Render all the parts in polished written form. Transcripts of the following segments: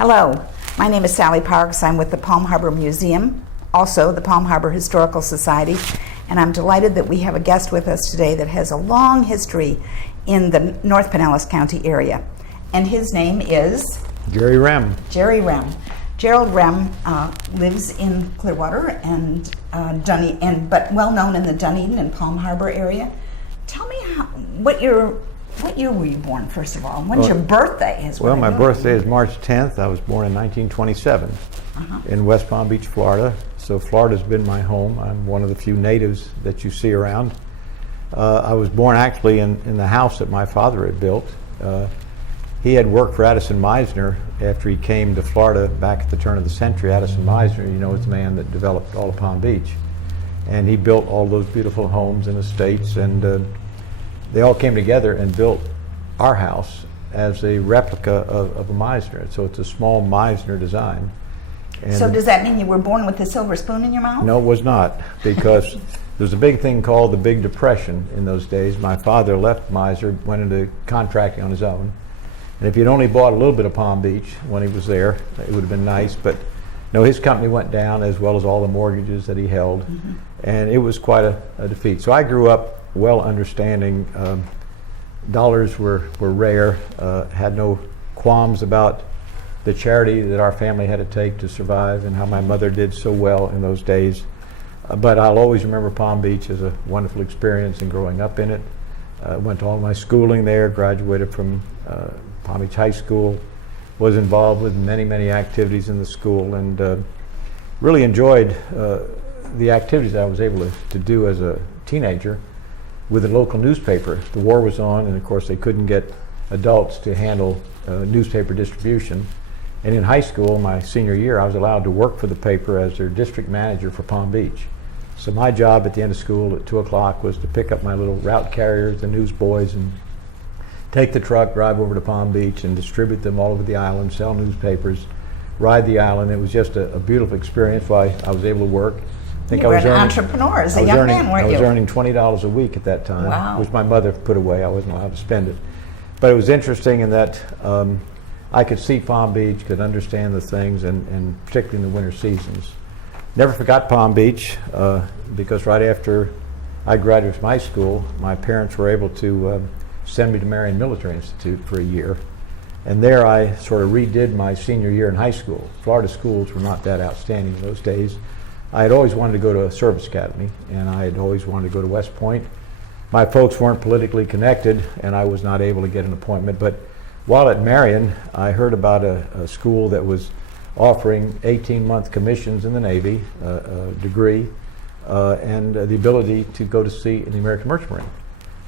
Hello, my name is Sally Parks. I'm with the Palm Harbor Museum, also the Palm Harbor Historical Society, and I'm delighted that we have a guest with us today that has a long history in the North Pinellas County area. And his name is? Jerry Rehm. Jerry Rehm. Gerald Rehm lives in Clearwater and but well known in the Dunedin and Palm Harbor area. Tell me what year were you born, first of all? When's your birthday? Well, my birthday is March 10th. I was born in 1927 in West Palm Beach, Florida. So Florida's been my home. I'm one of the few natives that you see around. I was born actually in the house that my father had built. He had worked for Addison Meisner after he came to Florida back at the turn of the century. Addison Meisner, you know, is the man that developed all of Palm Beach. And he built all those beautiful homes and estates, and they all came together and built our house as a replica of a Meisner. So it's a small Meisner design. And so does that mean you were born with a silver spoon in your mouth? No, it was not, because there was a big thing called the Big Depression in those days. My father left Meisner, went into contracting on his own. And if he'd only bought a little bit of Palm Beach when he was there, it would have been nice. But no, his company went down, as well as all the mortgages that he held. And it was quite a defeat. So I grew up well understanding dollars were rare, had no qualms about the charity that our family had to take to survive and how my mother did so well in those days. But I'll always remember Palm Beach as a wonderful experience and growing up in it. Went to all my schooling there, graduated from Palm Beach High School, was involved with many activities in the school, and really enjoyed the activities I was able to do as a teenager with the local newspaper. The war was on, and of course they couldn't get adults to handle newspaper distribution. And in high school, my senior year, I was allowed to work for the paper as their district manager for Palm Beach. So my job at the end of school at 2 o'clock was to pick up my little route carriers, the newsboys, and take the truck, drive over to Palm Beach and distribute them all over the island, sell newspapers, ride the island. It was just a beautiful experience while I was able to work. You were an entrepreneur as a young man, weren't you? I was earning $20 a week at that time, wow, which my mother put away. I wasn't allowed to spend it. But it was interesting in that I could see Palm Beach, could understand the things, and particularly in the winter seasons. Never forgot Palm Beach because right after I graduated from high school, my parents were able to send me to Marion Military Institute for a year. And there I sort of redid my senior year in high school. Florida schools were not that outstanding in those days. I had always wanted to go to a service academy, and I had always wanted to go to West Point. My folks weren't politically connected, and I was not able to get an appointment. But while at Marion, I heard about a school that was offering 18-month commissions in the Navy, a degree, and the ability to go to sea in the American Merchant Marine.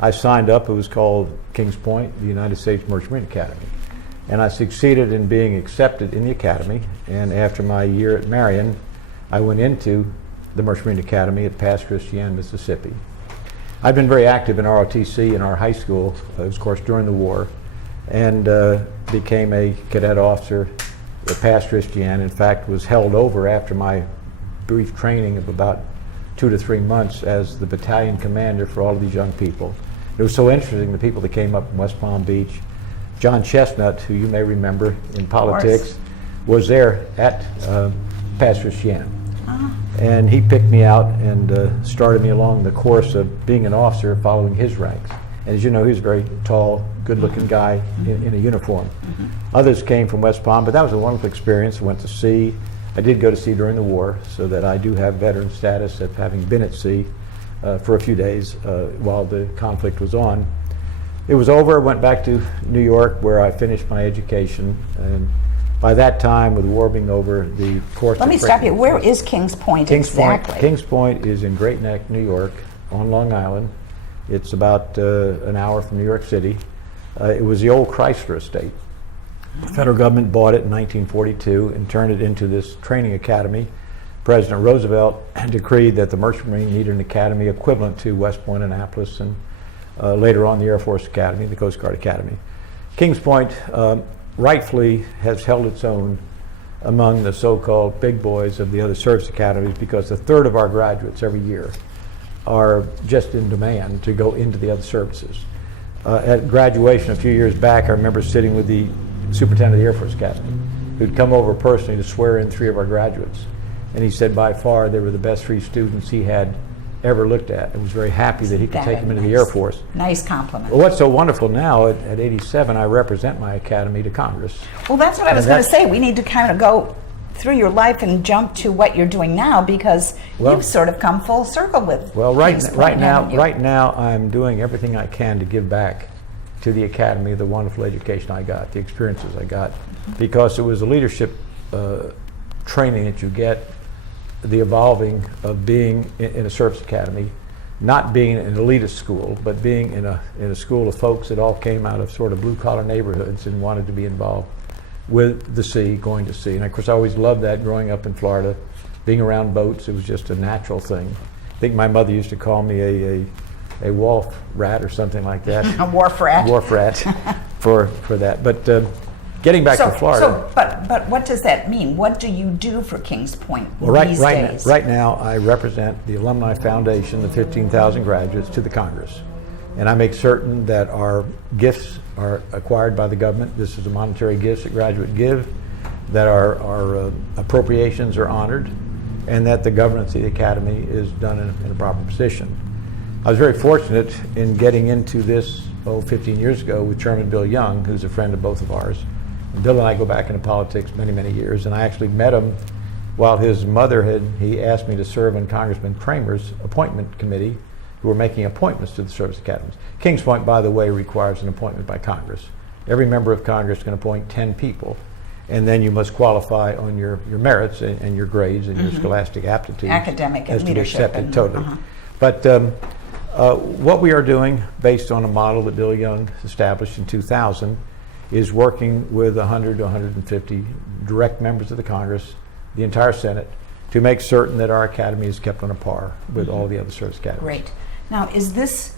I signed up. It was called Kings Point, the United States Merchant Marine Academy. And I succeeded in being accepted in the academy. And after my year at Marion, I went into the Merchant Marine Academy at Pass Christian, Mississippi. I've been very active in ROTC in our high school, of course, during the war, and became a cadet officer at Pass Christian. In fact, was held over after my brief training of about 2 to 3 months as the battalion commander for all of these young people. It was so interesting, the people that came up from West Palm Beach. John Chestnut, who you may remember in politics, was there at Pass Christian. And he picked me out and started me along the course of being an officer following his ranks. And as you know, he was a very tall, good-looking guy in a uniform. Others came from West Palm, but that was a wonderful experience. I went to sea. I did go to sea during the war, so that I do have veteran status of having been at sea for a few days while the conflict was on. It was over. I went back to New York, where I finished my education. And by that time, with the war being over, the course... Let me stop you. Where is Kings Point exactly? Kings Point is in Great Neck, New York, on Long Island. It's about an hour from New York City. It was the old Chrysler estate. The federal government bought it in 1942 and turned it into this training academy. President Roosevelt decreed that the Merchant Marine needed an academy equivalent to West Point, Annapolis, and later on the Air Force Academy, the Coast Guard Academy. Kings Point rightfully has held its own among the so-called big boys of the other service academies, because a third of our graduates every year are just in demand to go into the other services. At graduation a few years back, I remember sitting with the superintendent of the Air Force Academy, who'd come over personally to swear in 3 of our graduates. And he said by far they were the best 3 students he had ever looked at, and was very happy that he could take them into the Air Force. Nice compliment. Well, what's so wonderful now, at 87, I represent my academy to Congress. Well, that's what I was going to say. We need to kind of go through your life and jump to what you're doing now, because you've sort of come full circle with Kings Point, right haven't you? now I'm doing everything I can to give back to the academy the wonderful education I got, the experiences I got, because it was the leadership training that you get, the evolving of being in a service academy, not being an elitist school, but being in a school of folks that all came out of sort of blue-collar neighborhoods and wanted to be involved with the sea, going to sea. And of course I always loved that growing up in Florida, being around boats. It was just a natural thing. I think my mother used to call me a wharf rat or something like that. A wharf rat. Wharf rat for that. But getting back to Florida. But what does that mean? What do you do for Kings Point these days? Right now, I represent the Alumni Foundation, the 15,000 graduates, to the Congress. And I make certain that our gifts are acquired by the government. This is the monetary gifts that graduates give, that our appropriations are honored, and that the governance of the Academy is done in a proper position. I was very fortunate in getting into this 15 years ago with Chairman Bill Young, who's a friend of both of ours. And Bill and I go back into politics many, many years, and I actually met him while his mother he asked me to serve on Congressman Kramer's appointment committee, who were making appointments to the service academies. Kings Point, by the way, requires an appointment by Congress. Every member of Congress can appoint 10 people, and then you must qualify on your merits and your grades and your scholastic aptitude. Academic and leadership. To be accepted, totally. But what we are doing, based on a model that Bill Young established in 2000, is working with 100 to 150 direct members of the Congress, the entire Senate, to make certain that our academy is kept on a par with all the other service academies. Great. Now, is this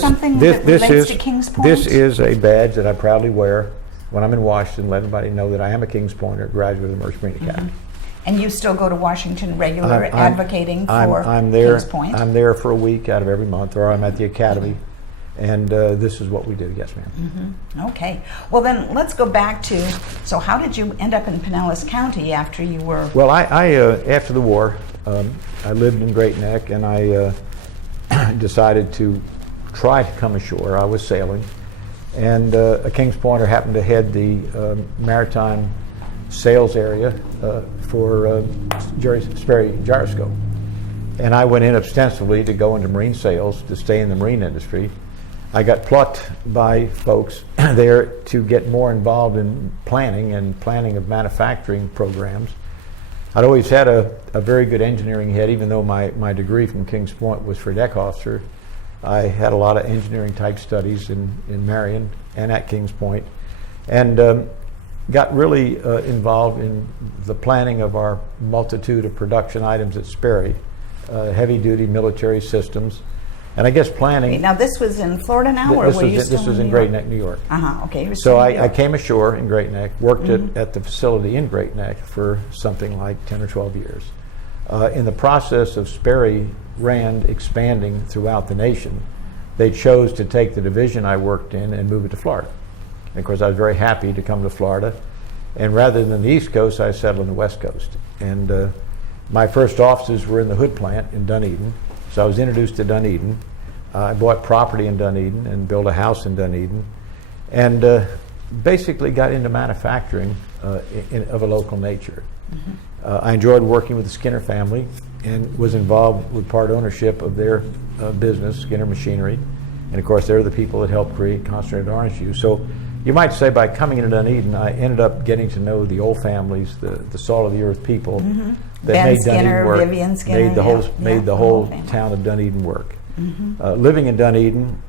something that relates to Kings Point? This is a badge that I proudly wear when I'm in Washington, let everybody know that I am a Kings Pointer, graduate of the Merchant Marine Academy. And you still go to Washington regularly advocating for I'm there, Kings Point? I'm there for a week out of every month, or I'm at the academy. And this is what we do. Yes, ma'am. Okay. Well, then let's go back to, so how did you end up in Pinellas County after you were... Well, I after the war, I lived in Great Neck, and I decided to try to come ashore. I was sailing, and a Kings Pointer happened to head the maritime sales area for Sperry Gyroscope. And I went in ostensibly to go into marine sales, to stay in the marine industry. I got plucked by folks there to get more involved in planning of manufacturing programs. I'd always had a very good engineering head, even though my degree from Kings Point was for deck officer. I had a lot of engineering type studies in Marion and at Kings Point, and got really involved in the planning of our multitude of production items at Sperry, heavy duty military systems. And I guess planning... Wait, now this was in Florida now, or were you still This was in Great Neck, New York. Okay. So I came ashore in Great Neck, worked at the facility in Great Neck for something like 10 or 12 years. In the process of Sperry Rand expanding throughout the nation, they chose to take the division I worked in and move it to Florida. And of course, I was very happy to come to Florida. And rather than the East Coast, I settled on the West Coast. And my first offices were in the hood plant in Dunedin. So I was introduced to Dunedin. I bought property in Dunedin and built a house in Dunedin, and basically got into manufacturing of a local nature. I enjoyed working with the Skinner family and was involved with part ownership of their business, Skinner Machinery. And of course, they're the people that helped create concentrated orange juice. So you might say by coming into Dunedin, I ended up getting to know the old families, the salt of the earth people that Ben made Skinner, Dunedin work, Vivian Skinner, made the whole town of Dunedin work. Living in Dunedin.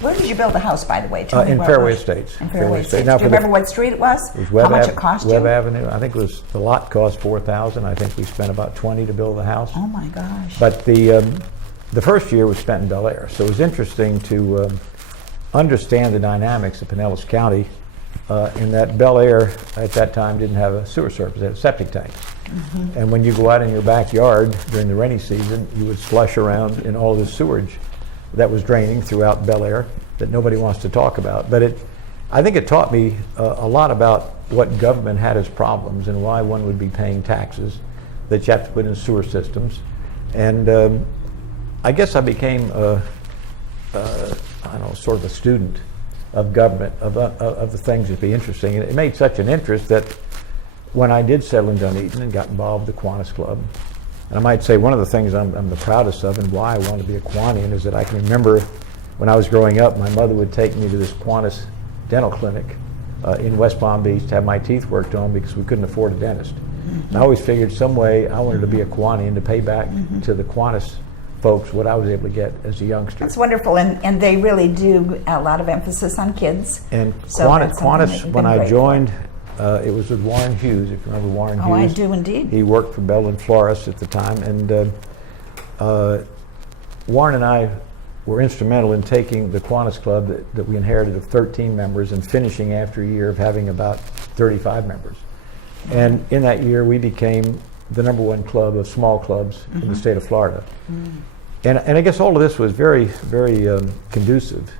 Where did you build the house, by the way? Tell me In where Fairway it was. Estates. In Fairway Estates. Now, do you remember what street it was? It was How much it cost you? Webb Avenue. I think the lot cost $4,000. I think we spent about $20 to build the house. Oh my gosh. But the first year was spent in Bel Air, so it was interesting to understand the dynamics of Pinellas County. In that Bel Air at that time didn't have a sewer service; it had a septic tank. And when you go out in your backyard during the rainy season, you would slush around in all this sewage that was draining throughout Bel Air that nobody wants to talk about. But I think it taught me a lot about what government had as problems and why one would be paying taxes that you have to put in sewer systems. And I guess I became I don't know, sort of a student of government, of the things that'd be interesting. And it made such an interest that when I did settle in Dunedin and got involved with the Qantas Club, and I might say one of the things I'm the proudest of and why I wanted to be a Qantian is that I can remember when I was growing up, my mother would take me to this Qantas dental clinic in West Palm Beach to have my teeth worked on because we couldn't afford a dentist. And I always figured some way I wanted to be a Qantian to pay back to the Qantas folks what I was able to get as a youngster. That's wonderful, and they really do a lot of emphasis on kids. And So that's something that Qantas, you've when been I great joined, it was with Warren Hughes, if you remember Warren Oh, Hughes. I do indeed. He worked for Bell and Flores at the time, and Warren and I were instrumental in taking the Qantas Club that we inherited of 13 members and finishing after a year of having about 35 members. And in that year, we became the #1 club of small clubs in the state of Florida. And I guess all of this was very, very conducive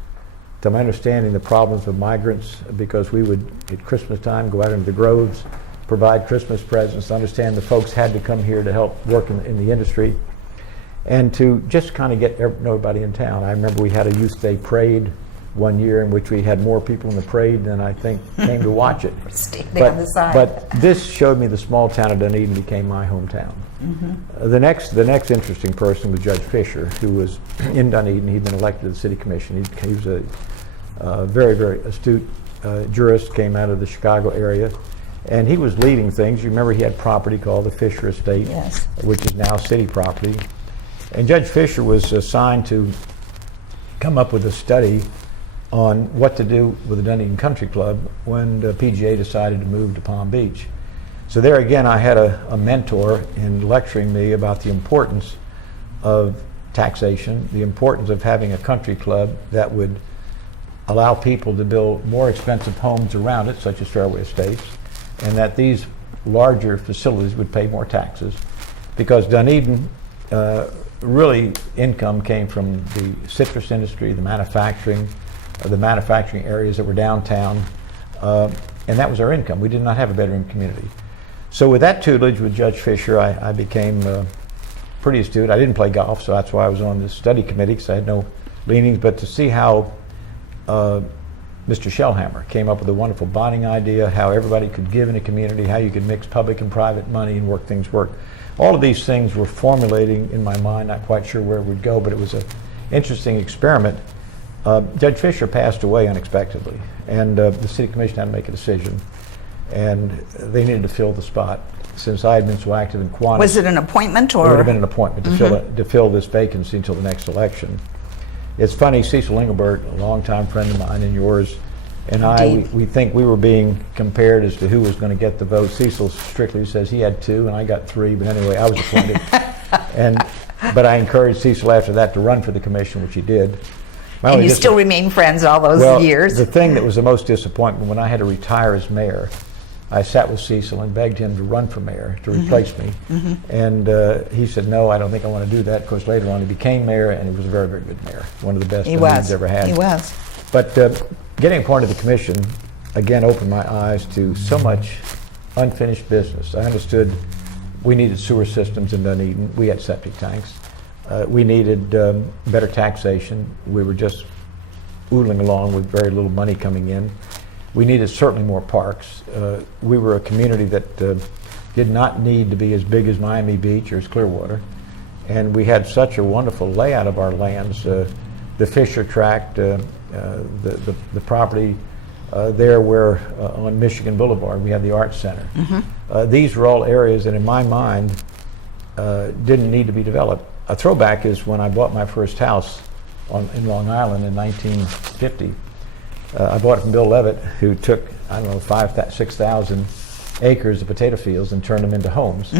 to my understanding the problems of migrants, because we would, at Christmas time, go out into the groves, provide Christmas presents, understand the folks had to come here to help work in the industry, and to just kind of get everybody in town. I remember we had a Youth Day parade one year in which we had more people in the parade than I think came to watch it. Standing on the side. But this showed me the small town of Dunedin became my hometown. The next interesting person was Judge Fisher, who was in Dunedin. He'd been elected to the city commission. He was a very, very astute jurist, came out of the Chicago area, and he was leading things. You remember he had property called the Fisher Estate, Yes. which is now city property. And Judge Fisher was assigned to come up with a study on what to do with the Dunedin Country Club when the PGA decided to move to Palm Beach. So there again, I had a mentor in lecturing me about the importance of taxation, the importance of having a country club that would allow people to build more expensive homes around it, such as Fairway Estates, and that these larger facilities would pay more taxes, because Dunedin really income came from the citrus industry, the manufacturing areas that were downtown, and that was our income. We did not have a bedroom community. So with that tutelage with Judge Fisher, I became pretty astute. I didn't play golf, so that's why I was on the study committee, because I had no leanings, but to see how Mr. Shellhammer came up with a wonderful bonding idea, how everybody could give in a community, how you could mix public and private money and things work. All of these things were formulating in my mind, not quite sure where it would go, but it was an interesting experiment. Judge Fisher passed away unexpectedly, and the city commission had to make a decision, and they needed to fill the spot. Since I had been so active in Qantas, Was it an appointment, or? it would have been an appointment to fill this vacancy until the next election. It's funny, Cecil Engelbert, a longtime friend of mine and yours, and we think we were being compared as to who was going to get the vote. Cecil strictly says he had 2 and I got 3, but anyway, I was appointed. But I encouraged Cecil after that to run for the commission, which he did. And you still remain friends all those years? The thing that was the most disappointment, when I had to retire as mayor, I sat with Cecil and begged him to run for mayor, to replace me. And he said, no, I don't think I want to do that. Of course, later on he became mayor, and he was a very, very good mayor. One of the best Dunedin's ever had. He was. But getting appointed to the commission, again, opened my eyes to so much unfinished business. I understood we needed sewer systems in Dunedin. We had septic tanks. We needed better taxation. We were just oodling along with very little money coming in. We needed certainly more parks. We were a community that did not need to be as big as Miami Beach or as Clearwater. And we had such a wonderful layout of our lands. The Fisher Tract, the property there where on Michigan Boulevard we have the Arts Center. These were all areas that in my mind didn't need to be developed. A throwback is when I bought my first house in Long Island in 1950. I bought it from Bill Levitt, who took, 6,000 acres of potato fields and turned them into homes.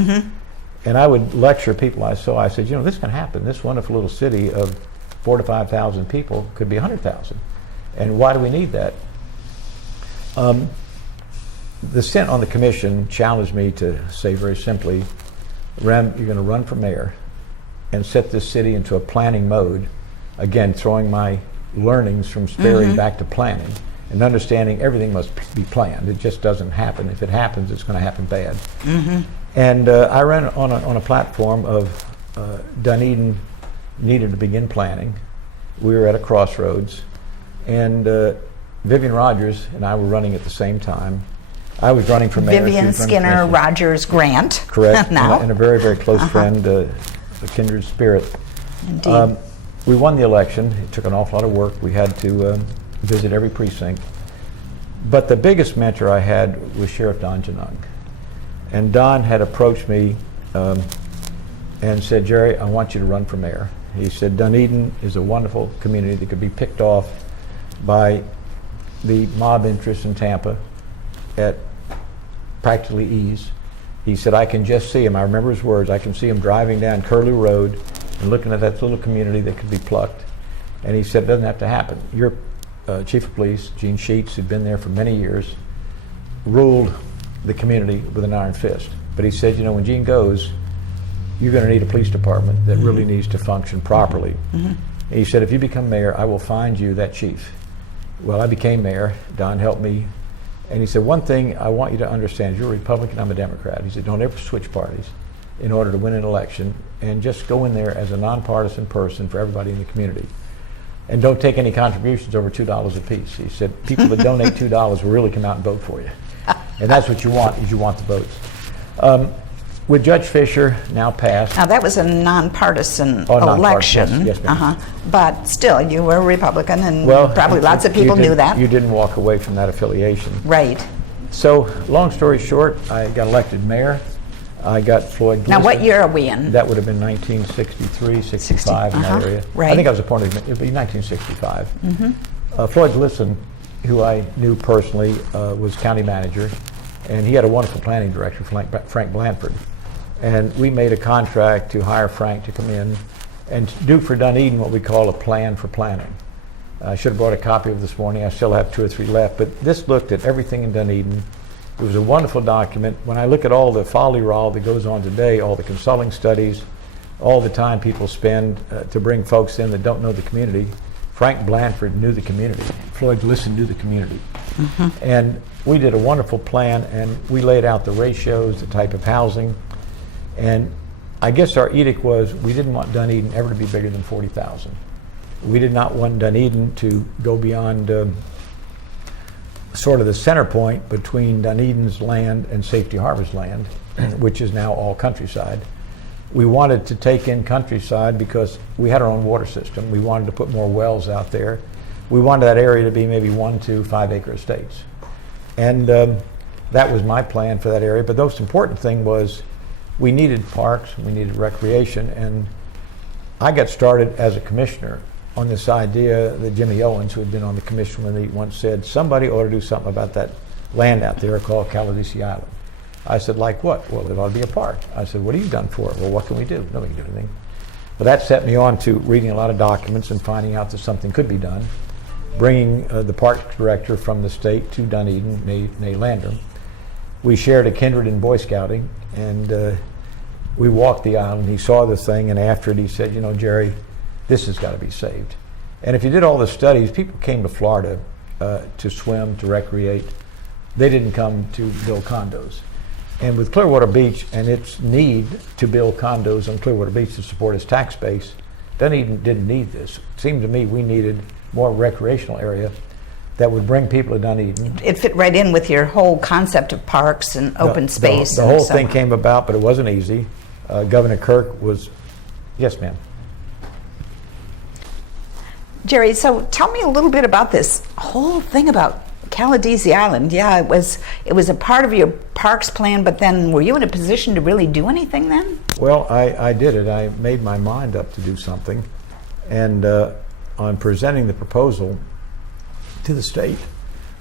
And I would lecture people I saw. I said, this can happen. This wonderful little city of 4,000 to 5,000 people could be 100,000. And why do we need that? The Senate on the commission challenged me to say very simply, Rehm, you're going to run for mayor and set this city into a planning mode, again, throwing my learnings from Sperry back to planning, and understanding everything must be planned. It just doesn't happen. If it happens, it's going to happen bad. And I ran on a platform of Dunedin needed to begin planning. We were at a crossroads, and Vivian Rogers and I were running at the same time. I was running for mayor. Vivian Skinner Rogers Grant. Correct. Now. And a very, very close friend, a kindred spirit. Indeed. We won the election. It took an awful lot of work. We had to visit every precinct. But the biggest mentor I had was Sheriff Don Janung. And Don had approached me and said, Jerry, I want you to run for mayor. He said, Dunedin is a wonderful community that could be picked off by the mob interests in Tampa at practically ease. He said, I can just see him. I remember his words. I can see him driving down Curlew Road and looking at that little community that could be plucked. And he said, it doesn't have to happen. Your chief of police, Gene Sheets, who'd been there for many years, ruled the community with an iron fist. But he said, you know, when Gene goes, you're going to need a police department that really needs to function properly. And he said, if you become mayor, I will find you that chief. Well, I became mayor. Don helped me. And he said, one thing I want you to understand, you're a Republican, I'm a Democrat. He said, don't ever switch parties in order to win an election, and just go in there as a nonpartisan person for everybody in the community. And don't take any contributions over $2 a piece. He said, people that donate $2 will really come out and vote for you. And that's what you want, is you want the votes. With Judge Fisher now passed. Now that was a nonpartisan election. Yes, ma'am. But still, you were a Republican, and Well, probably lots of people knew that. You didn't walk away from that affiliation. Right. So, long story short, I got elected mayor. I got Floyd Gleason. Now, what year are we in? That would have been 1963, 65 in that area. Right. I think I was appointed, it would be 1965. Floyd Gleason, who I knew personally, was county manager, and he had a wonderful planning director, Frank Blanford. And we made a contract to hire Frank to come in and do for Dunedin what we call a plan for planning. I should have brought a copy of this morning. I still have 2 or 3 left, but this looked at everything in Dunedin. It was a wonderful document. When I look at all the folly-rol that goes on today, all the consulting studies, all the time people spend to bring folks in that don't know the community, Frank Blanford knew the community. Floyd Gleason knew the community. And we did a wonderful plan, and we laid out the ratios, the type of housing. And I guess our edict was we didn't want Dunedin ever to be bigger than 40,000. We did not want Dunedin to go beyond sort of the center point between Dunedin's land and Safety Harbor's land, which is now all countryside. We wanted to take in countryside because we had our own water system. We wanted to put more wells out there. We wanted that area to be maybe 1 to 5 acre estates. And that was my plan for that area. But the most important thing was we needed parks, we needed recreation, and I got started as a commissioner on this idea that Jimmy Owens, who had been on the commission when he once said, somebody ought to do something about that land out there called Caladesi Island. I said, like what? Well, it ought to be a park. I said, what have you done for it? Well, what can we do? Nobody can do anything. But that set me on to reading a lot of documents and finding out that something could be done, bringing the park director from the state to Dunedin, Nay Landrum. We shared a kindred in Boy Scouting, and we walked the island. He saw the thing, and after it he said, you know, Jerry, this has got to be saved. And if you did all the studies, people came to Florida to swim, to recreate. They didn't come to build condos. And with Clearwater Beach and its need to build condos on Clearwater Beach to support its tax base, Dunedin didn't need this. It seemed to me we needed more recreational area that would bring people to Dunedin. It fit right in with your whole concept of parks and open space. The whole thing came about, but it wasn't easy. Governor Kirk was, yes, ma'am. Jerry, so tell me a little bit about this whole thing about Caladesi Island. Yeah, it was a part of your parks plan, but then were you in a position to really do anything then? Well, I did it. I made my mind up to do something. And on presenting the proposal to the state,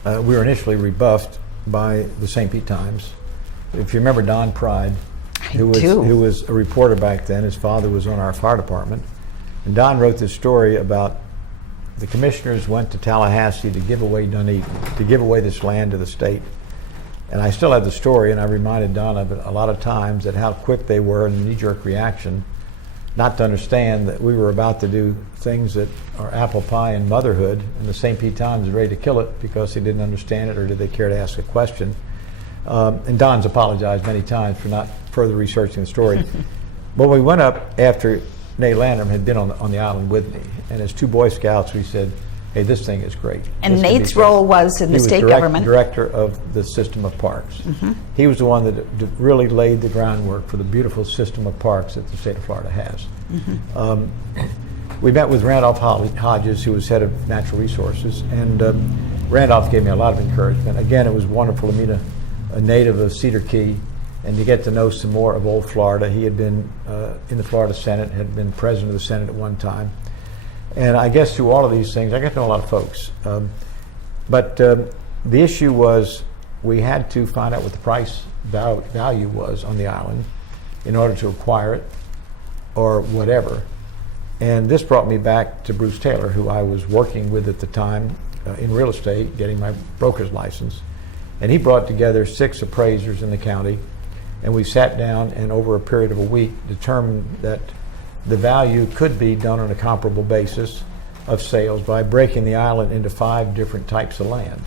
we were initially rebuffed by the St. Pete Times. If you remember Don Pride, who was a reporter back then, his father was on our fire department. And Don wrote this story about the commissioners went to Tallahassee to give away Dunedin, to give away this land to the state. And I still have the story, and I reminded Don of it a lot of times, that how quick they were in the knee-jerk reaction not to understand that we were about to do things that are apple pie and motherhood, and the St. Pete Times was ready to kill it because they didn't understand it or did they care to ask a question. And Don's apologized many times for not further researching the story. But we went up after Nate Landrum had been on the island with me, and as 2 Boy Scouts we said, hey, this thing is great. And Nate's role was in the state government? Director of the system of parks. He was the one that really laid the groundwork for the beautiful system of parks that the state of Florida has. We met with Randolph Hodges, who was head of natural resources, and Randolph gave me a lot of encouragement. Again, it was wonderful to meet a native of Cedar Key and to get to know some more of old Florida. He had been in the Florida Senate, had been president of the Senate at one time. And I guess through all of these things, I got to know a lot of folks. But the issue was we had to find out what the price value was on the island in order to acquire it or whatever. And this brought me back to Bruce Taylor, who I was working with at the time in real estate, getting my broker's license. And he brought together 6 appraisers in the county, and we sat down and over a period of a week determined that the value could be done on a comparable basis of sales by breaking the island into 5 different types of land.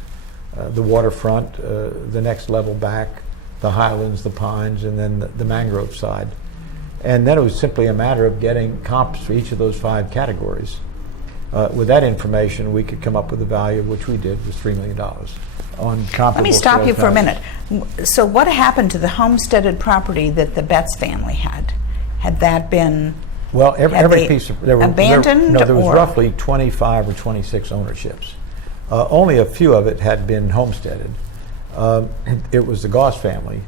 The waterfront, the next level back, the highlands, the pines, and then the mangrove side. And then it was simply a matter of getting comps for each of those 5 categories. With that information, we could come up with a value, which we did, was $3 million on comparable. Let me stop you for a values. minute. So what happened to the homesteaded property that the Betts family had? Had that been... Well, every piece of there abandoned? There was or? roughly 25 or 26 ownerships. Only a few of it had been homesteaded. It was the Goss family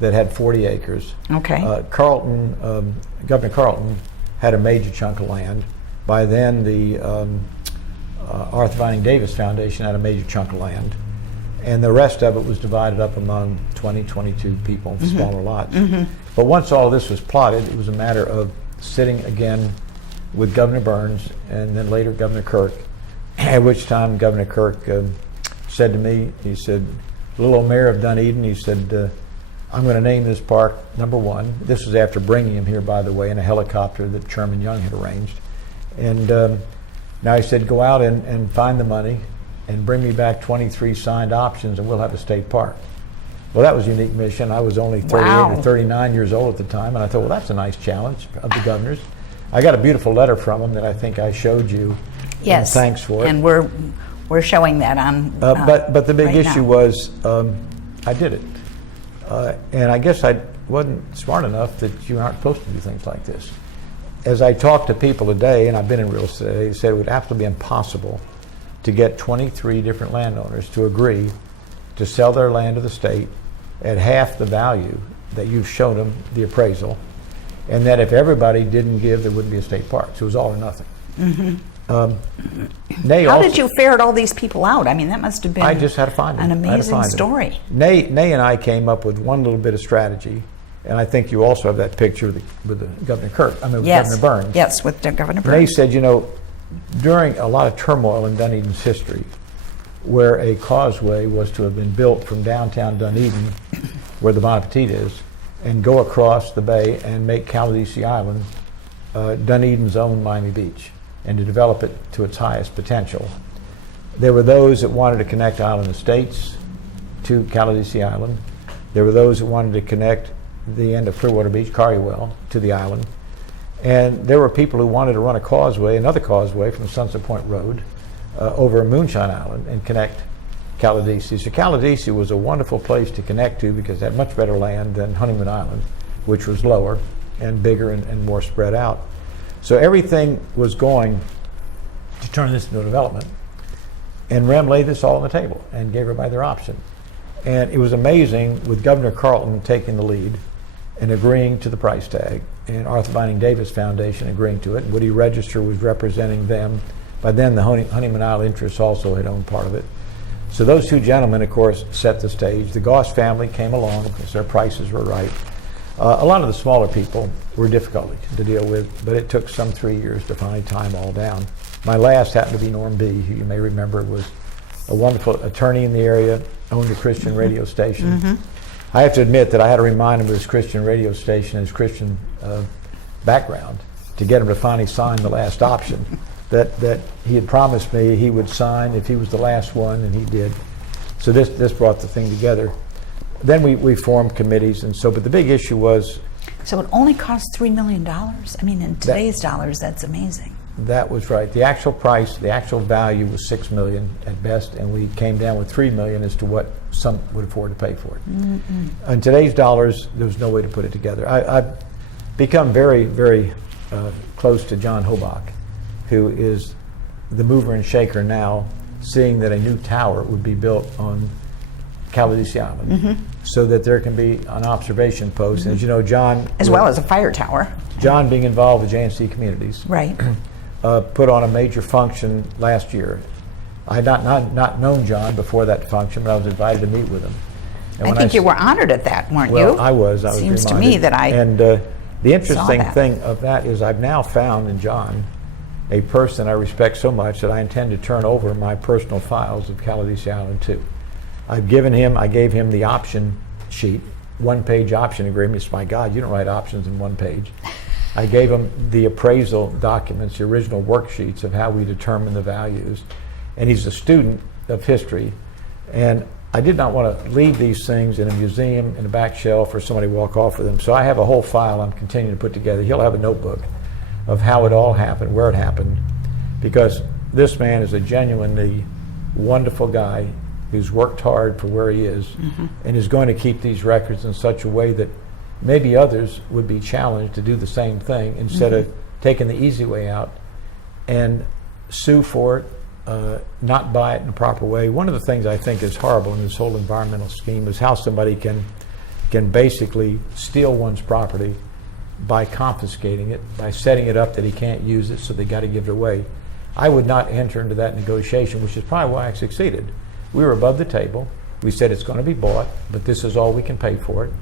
that had 40 acres. Okay. Governor Carleton had a major chunk of land. By then, the Arthur Vining Davis Foundation had a major chunk of land, and the rest of it was divided up among 20, 22 people in smaller lots. But once all this was plotted, it was a matter of sitting again with Governor Burns and then later Governor Kirk, at which time Governor Kirk said to me, he said, little old mayor of Dunedin, he said, I'm going to name this park number 1. This was after bringing him here, by the way, in a helicopter that Chairman Young had arranged. And now he said, go out and find the money and bring me back 23 signed options and we'll have a state park. Well, that was a unique mission. I was only 38 or 39 years old at the time, and I thought, well, that's a nice challenge of the governor's. I got a beautiful letter from him that I think I showed you. Yes. Thanks for it. And we're showing that on. But the big right issue now. was I did it, and I guess I wasn't smart enough that you aren't supposed to do things like this. As I talk to people today, and I've been in real estate, they said it would absolutely be impossible to get 23 different landowners to agree to sell their land to the state at half the value that you've shown them the appraisal, and that if everybody didn't give, there wouldn't be a state park. So it was all or nothing. How did you ferret all these people out? I mean, that must have been I just had to find them. an amazing story. Nay and I came up with one little bit of strategy, and I think you also have that picture with the Governor Governor Burns. Yes, with Governor Burns. Nay said, you know, during a lot of turmoil in Dunedin's history, where a causeway was to have been built from downtown Dunedin, where the Bon Appetit is, and go across the bay and make Caladesi Island Dunedin's own Miami Beach, and to develop it to its highest potential. There were those that wanted to connect Island Estates to Caladesi Island. There were those that wanted to connect the end of Clearwater Beach, Cariwell, to the island. And there were people who wanted to run a causeway, another causeway from Sunset Point Road, over Moonshine Island and connect Caladesi. So Caladesi was a wonderful place to connect to because it had much better land than Honeymoon Island, which was lower and bigger and more spread out. So everything was going to turn this into a development. And Rehm laid this all on the table and gave everybody their option. And it was amazing with Governor Carleton taking the lead and agreeing to the price tag, and Arthur Vining Davis Foundation agreeing to it. Woody Register was representing them. By then, the Honeymoon Island interests also had owned part of it. So those 2 gentlemen, of course, set the stage. The Goss family came along because their prices were right. A lot of the smaller people were difficult to deal with, but it took some 3 years to finally tie them all down. My last happened to be Norm B., who you may remember was a wonderful attorney in the area, owned a Christian radio station. I have to admit that I had to remind him of his Christian radio station, his Christian background. to get him to finally sign the last option that he had promised me he would sign if he was the last one, and he did. So this brought the thing together. Then we formed committees, and so, but the big issue was... So it only cost $3 million? I mean, in today's dollars, that's amazing. That was right. The actual price, the actual value was $6 million at best, and we came down with $3 million as to what some would afford to pay for it. Mm-hmm. In today's dollars, there was no way to put it together. I've become very, very close to John Howe, who is the mover and shaker now, seeing that a new tower would be built on Caladesi Island, mm-hmm. so that there can be an observation post. Mm-hmm. And as you know, John... As well as a fire tower. John, being involved with J&C Communities, right, put on a major function last year. I had not known John before that function, but I was invited to meet with him. And I think you were honored at that, weren't you? Well, I was. Seems to me that I And the interesting that. thing of that is I've now found in John a person I respect so much that I intend to turn over my personal files of Caladesi Island to. I gave him the option sheet, one-page option agreement. It's, my God, you don't write options in one page. I gave him the appraisal documents, the original worksheets of how we determine the values. And he's a student of history. And I did not want to leave these things in a museum in a back shelf or somebody walk off with them. So I have a whole file I'm continuing to put together. He'll have a notebook of how it all happened, where it happened, because this man is a genuinely wonderful guy who's worked hard for where he is, mm-hmm. and is going to keep these records in such a way that maybe others would be challenged to do the same thing instead mm-hmm. of taking the easy way out and sue for it, not buy it in a proper way. One of the things I think is horrible in this whole environmental scheme is how somebody can basically steal one's property by confiscating it, by setting it up that he can't use it, so they got to give it away. I would not enter into that negotiation, which is probably why I succeeded. We were above the table. We said it's going to be bought, but this is all we can pay for it.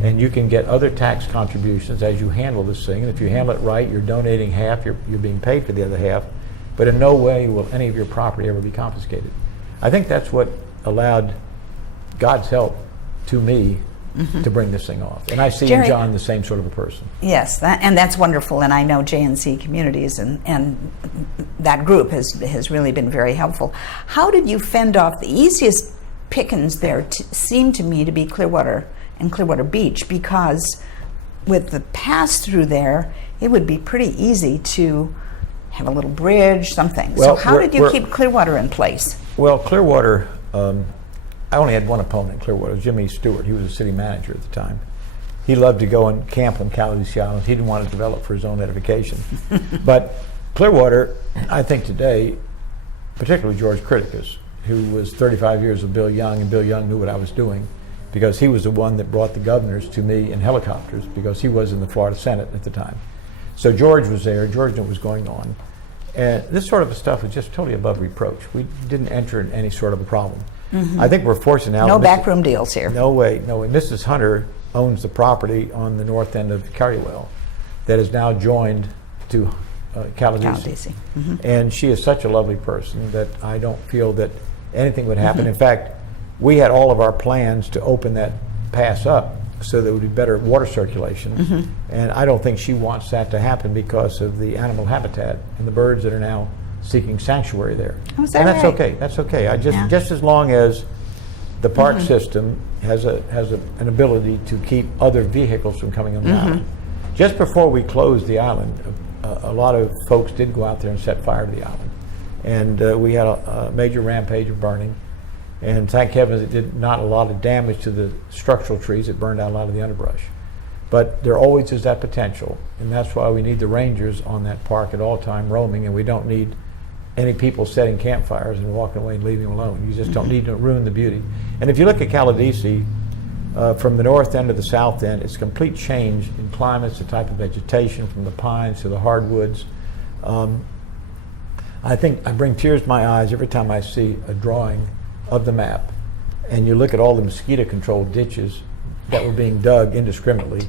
And you can get other tax contributions as you handle this thing. And if you handle it right, you're donating half, you're being paid for the other half. But in no way will any of your property ever be confiscated. I think that's what allowed God's help to me mm-hmm. to bring this thing off. And I see in John the same sort of a person. Yes, and that's wonderful. And I know J&C Communities and that group has really been very helpful. How did you fend off the easiest pickings there? Seemed to me to be Clearwater and Clearwater Beach, because with the pass through there, it would be pretty easy to have a little bridge, something. Well, so how did you keep Clearwater in place? Well, Clearwater, I only had one opponent in Clearwater, Jimmy Stewart. He was a city manager at the time. He loved to go and camp on Caladesi Island. He didn't want to develop for his own edification. But Clearwater, I think today, particularly George Criticus, who was 35 years with Bill Young, and Bill Young knew what I was doing, because he was the one that brought the governors to me in helicopters, because he was in the Florida Senate at the time. So George was there. George knew what was going on. And this sort of stuff was just totally above reproach. We didn't enter in any sort of a problem. Mm-hmm. I think we're fortunate now. No backroom deals here. No way, no way. Mrs. Hunter owns the property on the north end of Carrywell that is now joined to Caladesi. Mm-hmm. And she is such a lovely person that I don't feel that anything would happen. Mm-hmm. In fact, we had all of our plans to open that pass up so there would be better water circulation. Mm-hmm. And I don't think she wants that to happen because of the animal habitat and the birds that are now seeking sanctuary there. Oh, is that and that's right? okay. That's okay. Just as long as the park mm-hmm. system has an ability to keep other vehicles from coming on the mm-hmm. island. Just before we closed the island, a lot of folks did go out there and set fire to the island. And we had a major rampage of burning. And thank heavens it did not a lot of damage to the structural trees. It burned out a lot of the underbrush. But there always is that potential. And that's why we need the rangers on that park at all time roaming, and we don't need any people setting campfires and walking away and leaving them alone. You just don't need to ruin the beauty. And if you look at Caladesi, from the north end to the south end, it's a complete change in climates, the type of vegetation, from the pines to the hardwoods. I think I bring tears to my eyes every time I see a drawing of the map, and you look at all the mosquito-controlled ditches that were being dug indiscriminately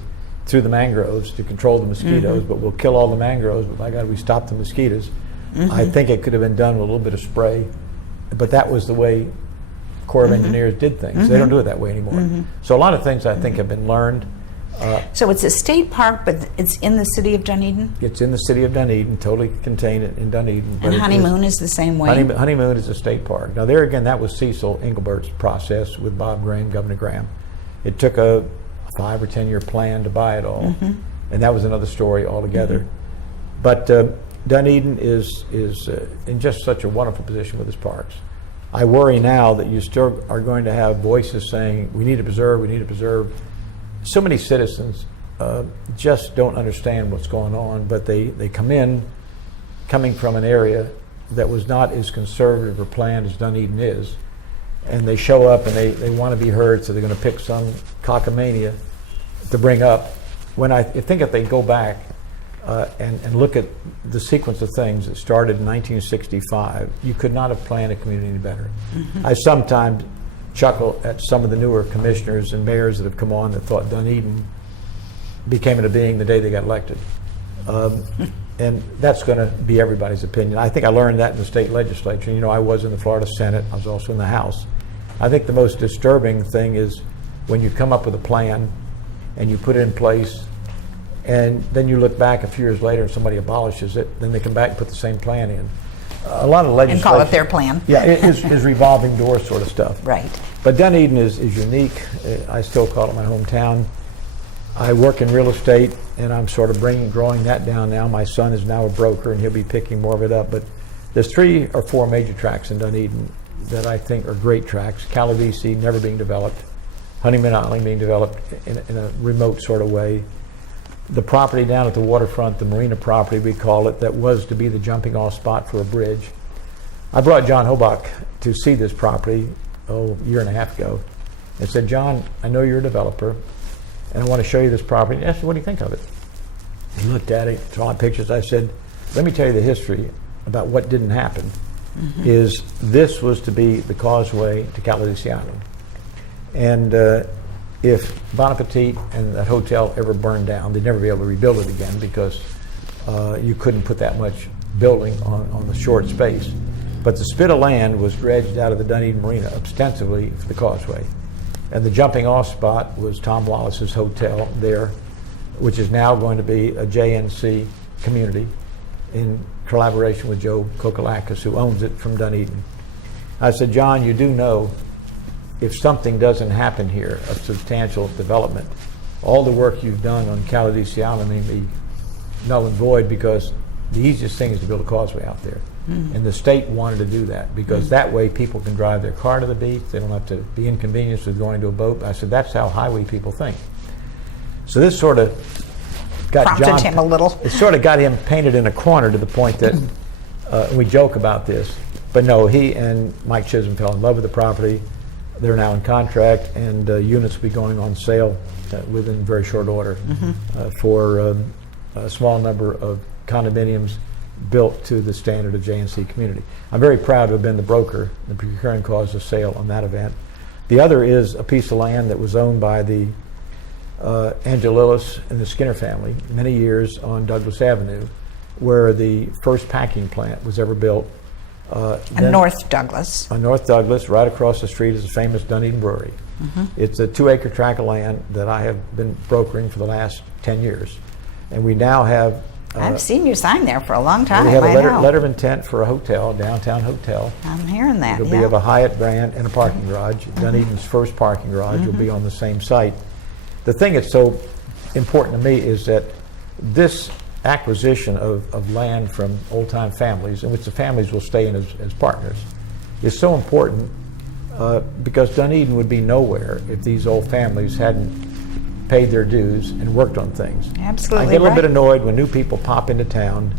through the mangroves to control the mosquitoes, mm-hmm. but we'll kill all the mangroves, but by God, we stop the mosquitoes. Mm-hmm. I think it could have been done with a little bit of spray, but that was the way Corps of mm-hmm. Engineers did things. Mm-hmm. They don't do it that way anymore. Mm-hmm. So a lot of things I think have been learned. So it's a state park, but it's in the city of Dunedin? It's in the city of Dunedin, totally contained in Dunedin. And Honeymoon is the same way? Honeymoon is a state park. Now there again, that was Cecil Engelbert's process with Bob Graham, Governor Graham. It took a 5 or 10 year plan to buy it all, and that was another story altogether. But Dunedin is in just such a wonderful position with its parks. I worry now that you still are going to have voices saying, we need to preserve, we need to preserve. So many citizens just don't understand what's going on, but they coming from an area that was not as conservative or planned as Dunedin is, and they show up and they want to be heard, so they're going to pick some cockamania to bring up. When I think if they go back and look at the sequence of things that started in 1965, you could not have planned a community any better. I sometimes chuckle at some of the newer commissioners and mayors that have come on that thought Dunedin became a being the day they got elected. And that's going to be everybody's opinion. I think I learned that in the state legislature. You know, I was in the Florida Senate. I was also in the House. I think the most disturbing thing is when you come up with a plan and you put it in place, and then you look back a few years later and somebody abolishes it, then they come back and put the same plan in. A lot of legislation... And call it their plan. Yeah, it is revolving door sort of stuff. Right. But Dunedin is unique. I still call it my hometown. I work in real estate, and I'm sort of growing that down now. My son is now a broker, and he'll be picking more of it up. But there's 3 or 4 major tracks in Dunedin that I think are great tracks. Calavisi never being developed. Honeymoon Island being developed in a remote sort of way. The property down at the waterfront, the marina property we call it, that was to be the jumping off spot for a bridge. I brought John Hobach to see this property, a year and a half ago, and said, John, I know you're a developer, and I want to show you this property. And I said, what do you think of it? He looked at it, saw my pictures. I said, let me tell you the history about what didn't happen. Is this was to be the causeway to Calavisi Island. And if Bon Appetit and that hotel ever burned down, they'd never be able to rebuild it again because you couldn't put that much building on the short space. But the spit of land was dredged out of the Dunedin Marina ostensibly for the causeway. And the jumping off spot was Tom Wallace's hotel there, which is now going to be a JNC community in collaboration with Joe Kokalakis, who owns it from Dunedin. I said, John, you do know if something doesn't happen here of substantial development, all the work you've done on Calavisi Island may be null and void, because the easiest thing is to build a causeway out there. And the state wanted to do that because that way people can drive their car to the beach. They don't have to be inconvenienced with going to a boat. I said, that's how highway people think. So this sort of got prompted John, him a little. It sort of got him painted in a corner to the point that we joke about this. But no, he and Mike Chisholm fell in love with the property. They're now in contract, and units will be going on sale within very short order for a small number of condominiums built to the standard of JNC community. I'm very proud to have been the broker, the procuring cause of sale on that event. The other is a piece of land that was owned by the Angelillis and the Skinner family many years on Douglas Avenue, where the first packing plant was ever built. And North Douglas. On North Douglas, right across the street, is the famous Dunedin Brewery. It's a 2-acre tract of land that I have been brokering for the last 10 years. And we now have... I've seen you sign there for a long time. We have a letter of intent for a hotel, a downtown hotel. I'm hearing that, It'll be of a Hyatt brand and a parking garage. Dunedin's first parking garage will be on the same site. The thing that's so important to me is that this acquisition of land from old-time families, in which the families will stay in as partners, is so important because Dunedin would be nowhere if these old families hadn't paid their dues and worked on things. Absolutely. I get a little bit annoyed when new people pop into town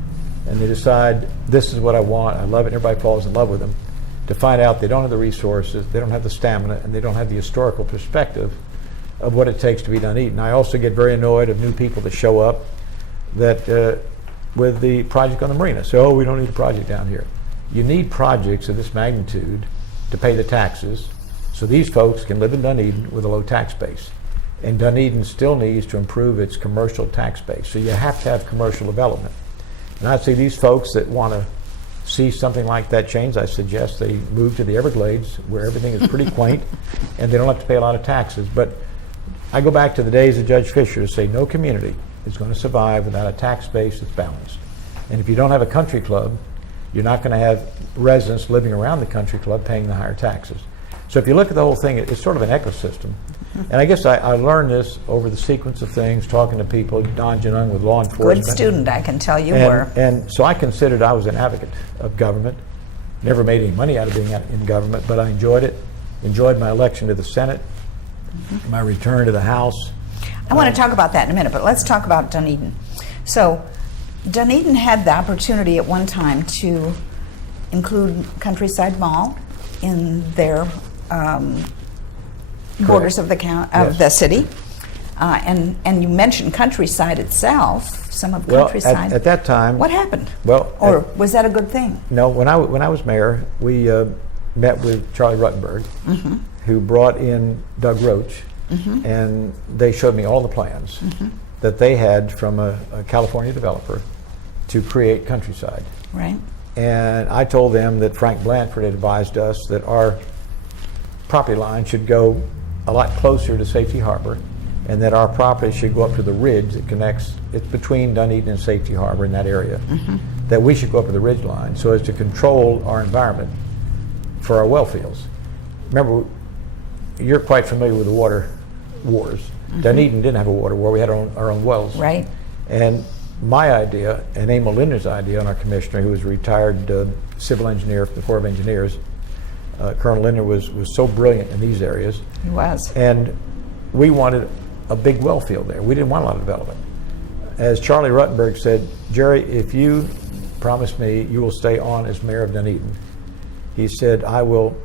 and they decide, this is what I want, I love it, and everybody falls in love with them, to find out they don't have the resources, they don't have the stamina, and they don't have the historical perspective of what it takes to be Dunedin. I also get very annoyed of new people that show up that with the project on the marina. So, we don't need a project down here. You need projects of this magnitude to pay the taxes so these folks can live in Dunedin with a low tax base. And Dunedin still needs to improve its commercial tax base. So you have to have commercial development. And I'd say these folks that want to see something like that change, I suggest they move to the Everglades, where everything is pretty quaint and they don't have to pay a lot of taxes. But I go back to the days of Judge Fisher to say no community is going to survive without a tax base that's balanced. And if you don't have a country club, you're not going to have residents living around the country club paying the higher taxes. So if you look at the whole thing, it's sort of an ecosystem. And I guess I learned this over the sequence of things, talking to people, Don Janung with law enforcement. Good student, I can tell you were. And so I considered I was an advocate of government. Never made any money out of being in government, but I enjoyed it. Enjoyed my election to the Senate, my return to the House. I want to talk about that in a minute, but let's talk about Dunedin. So Dunedin had the opportunity at one time to include Countryside Mall in their borders of the the city, and you mentioned Countryside itself. Some of Countryside. At that time, what happened? Well, or was that a good thing? No. When I was mayor, we met with Charlie Ruttenberg, who brought in Doug Roach, and they showed me all the plans that they had from a California developer to create Countryside. Right. And I told them that Frank Blanford had advised us that our property line should go a lot closer to Safety Harbor, and that our property should go up to the ridge that connects, it's between Dunedin and Safety Harbor in that area, that we should go up to the ridge line so as to control our environment for our well fields. Remember, you're quite familiar with the water wars. Dunedin didn't have a water war, we had our own wells. Right. And my idea, and Emil Linder's idea, and our commissioner, who was a retired civil engineer for the Corps of Engineers, Colonel Linder was so brilliant in these areas. He was. And we wanted a big well field there. We didn't want a lot of development. As Charlie Ruttenberg said, Jerry, if you promise me you will stay on as mayor of Dunedin, he said, I will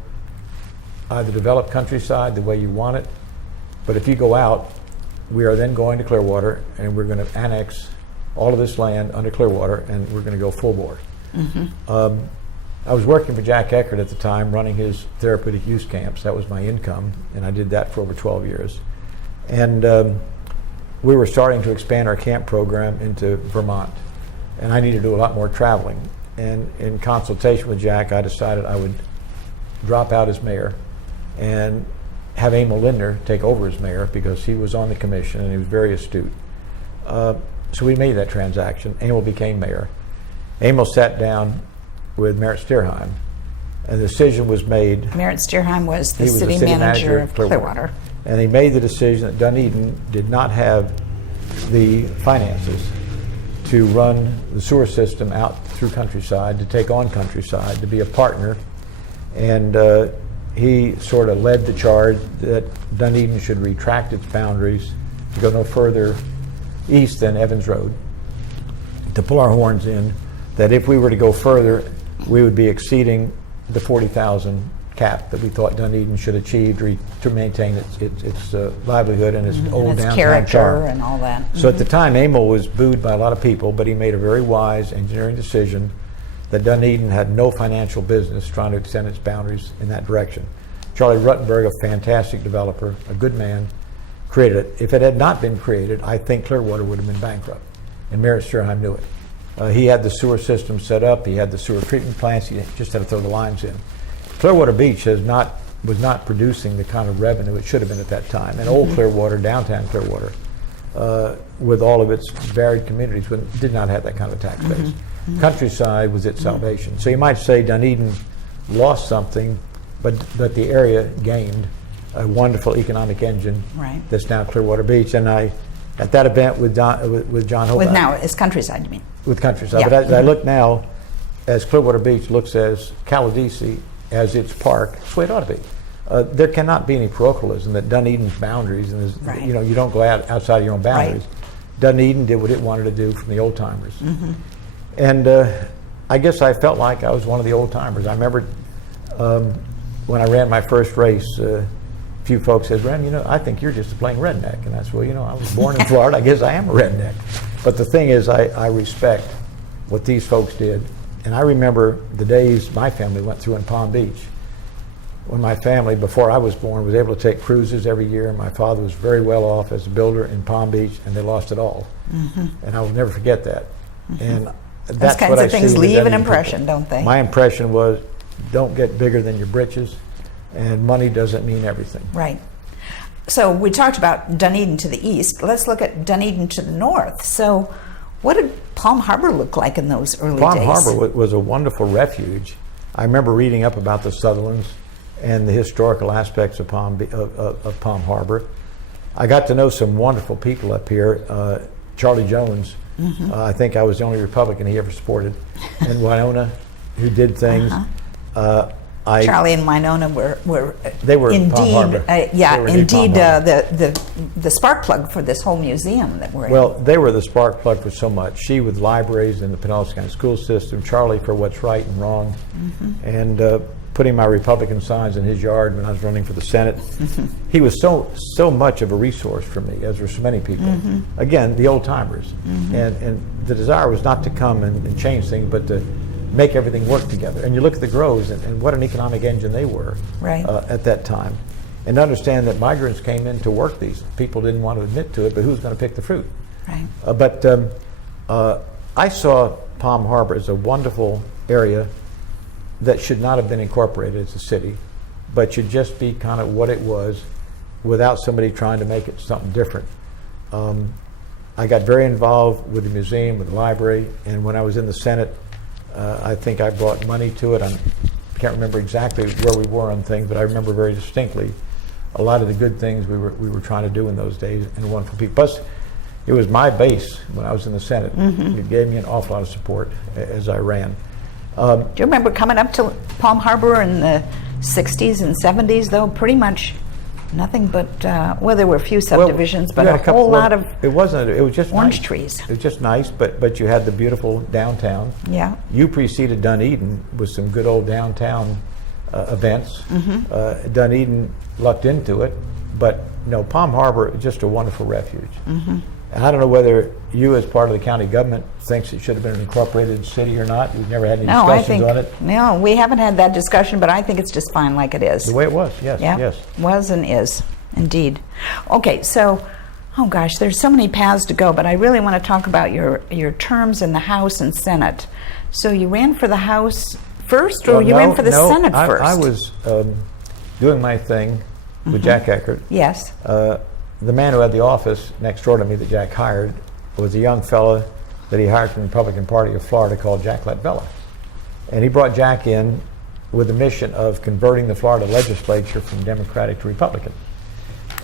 either develop Countryside the way you want it, but if you go out, we are then going to Clearwater and we're going to annex all of this land under Clearwater and we're going to go full bore. I was working for Jack Eckerd at the time, running his therapeutic use camps. That was my income, and I did that for over 12 years. And we were starting to expand our camp program into Vermont, and I needed to do a lot more traveling. And in consultation with Jack, I decided I would drop out as mayor and have Emil Linder take over as mayor because he was on the commission and he was very astute. So we made that transaction. Emil became mayor. Emil sat down with Merritt Steerheim, and the decision was made. Merritt Steerheim was the he was city manager of Clearwater. And he made the decision that Dunedin did not have the finances to run the sewer system out through Countryside, to take on Countryside, to be a partner. And he sort of led the charge that Dunedin should retract its boundaries to go no further east than Evans Road, to pull our horns in, that if we were to go further, we would be exceeding the 40,000 cap that we thought Dunedin should achieve to maintain its livelihood and its old and its downtown character charm. and all that. So at the time, Emil was booed by a lot of people, but he made a very wise engineering decision that Dunedin had no financial business trying to extend its boundaries in that direction. Charlie Ruttenberg, a fantastic developer, a good man, created it. If it had not been created, I think Clearwater would have been bankrupt, and Merritt Steerheim knew it. He had the sewer system set up. He had the sewer treatment plants. He just had to throw the lines in. Clearwater Beach was not producing the kind of revenue it should have been at that time. And old Clearwater, downtown Clearwater, with all of its varied communities, did not have that kind of a tax base. Countryside was its salvation. So you might say Dunedin lost something, but the area gained a wonderful economic engine that's now Clearwater Beach. And at that event with John Howe. With now, it's Countryside, you mean? With Countryside. Yeah. But as I look now, as Clearwater Beach looks as Caladesi, as its park, that's the way it ought to be. There cannot be any parochialism that Dunedin's boundaries, and you don't go outside of your own boundaries. Dunedin did what it wanted to do from the old timers. And I guess I felt like I was one of the old timers. I remember when I ran my first race, a few folks said, Rehm, I think you're just a plain redneck. And I said, well, I was born in Florida. I guess I am a redneck. But the thing is, I respect what these folks did. And I remember the days my family went through in Palm Beach, when my family, before I was born, was able to take cruises every year. My father was very well off as a builder in Palm Beach, and they lost it all. And I will never forget that. And Those kinds of things leave an impression, don't they? My impression was, don't get bigger than your britches, and money doesn't mean everything. Right. So we talked about Dunedin to the east. Let's look at Dunedin to the north. So what did Palm Harbor look like in those early days? Palm Harbor was a wonderful refuge. I remember reading up about the Sutherlands and the historical aspects of Palm Harbor. I got to know some wonderful people up here. Charlie Jones, I think I was the only Republican he ever supported, and Winona, who did things. Charlie and Winona were they were indeed, Palm Harbor. indeed the spark plug for this whole museum that we're in. Well, they were the spark plug for so much. She with libraries and the Pinellas County school system, Charlie for what's right and wrong, and putting my Republican signs in his yard when I was running for the Senate. He was so much of a resource for me, as were so many people. Again, the old timers, and the desire was not to come and change things, but to make everything work together. And you look at the Groves and what an economic engine they were at that time. And understand that migrants came in to work these. People didn't want to admit to it, but who's going to pick the fruit? Right. But I saw Palm Harbor as a wonderful area that should not have been incorporated as a city, but should just be kind of what it was without somebody trying to make it something different. I got very involved with the museum, with the library, and when I was in the Senate, I think I brought money to it. I can't remember exactly where we were on things, but I remember very distinctly a lot of the good things we were trying to do in those days, and wonderful people. Plus, it was my base when I was in the Senate. It gave me an awful lot of support as I ran. Do you remember coming up to Palm Harbor in the 60s and 70s, though? Pretty much nothing but, well, there were a few subdivisions, but a whole lot of it was just orange nice. trees. It was just nice, but you had the beautiful downtown. Yeah. You preceded Dunedin with some good old downtown events. Dunedin lucked into it, but no, Palm Harbor is just a wonderful refuge. And I don't know whether you, as part of the county government, thinks it should have been an incorporated city or not. We've never had any discussions on it. No, we haven't had that discussion, but I think it's just fine like it is. The way it was, yes, Yeah, yes. was and is, indeed. Okay, so, oh gosh, there's so many paths to go, but I really want to talk about your terms in the House and Senate. So you ran for the House first, or you ran for the Senate first? I was doing my thing with Jack Eckerd. Yes. The man who had the office next door to me that Jack hired was a young fellow that he hired from the Republican Party of Florida called Jack Letvella. And he brought Jack in with the mission of converting the Florida legislature from Democratic to Republican.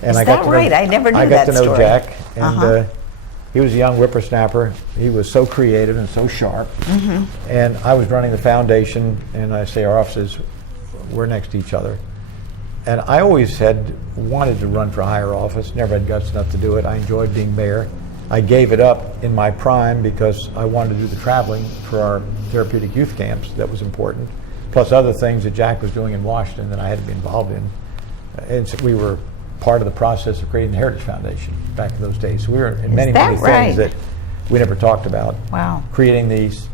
And Is that right? I never knew that I got to know story. Jack, and he was a young whippersnapper. He was so creative and so sharp. And I was running the foundation, and I say our offices were next to each other. And I always had wanted to run for a higher office, never had guts enough to do it. I enjoyed being mayor. I gave it up in my prime because I wanted to do the traveling for our therapeutic youth camps. That was important, plus other things that Jack was doing in Washington that I had to be involved in. And so we were part of the process of creating the Heritage Foundation back in those days. So we were in many things that we never talked about. Wow. Creating these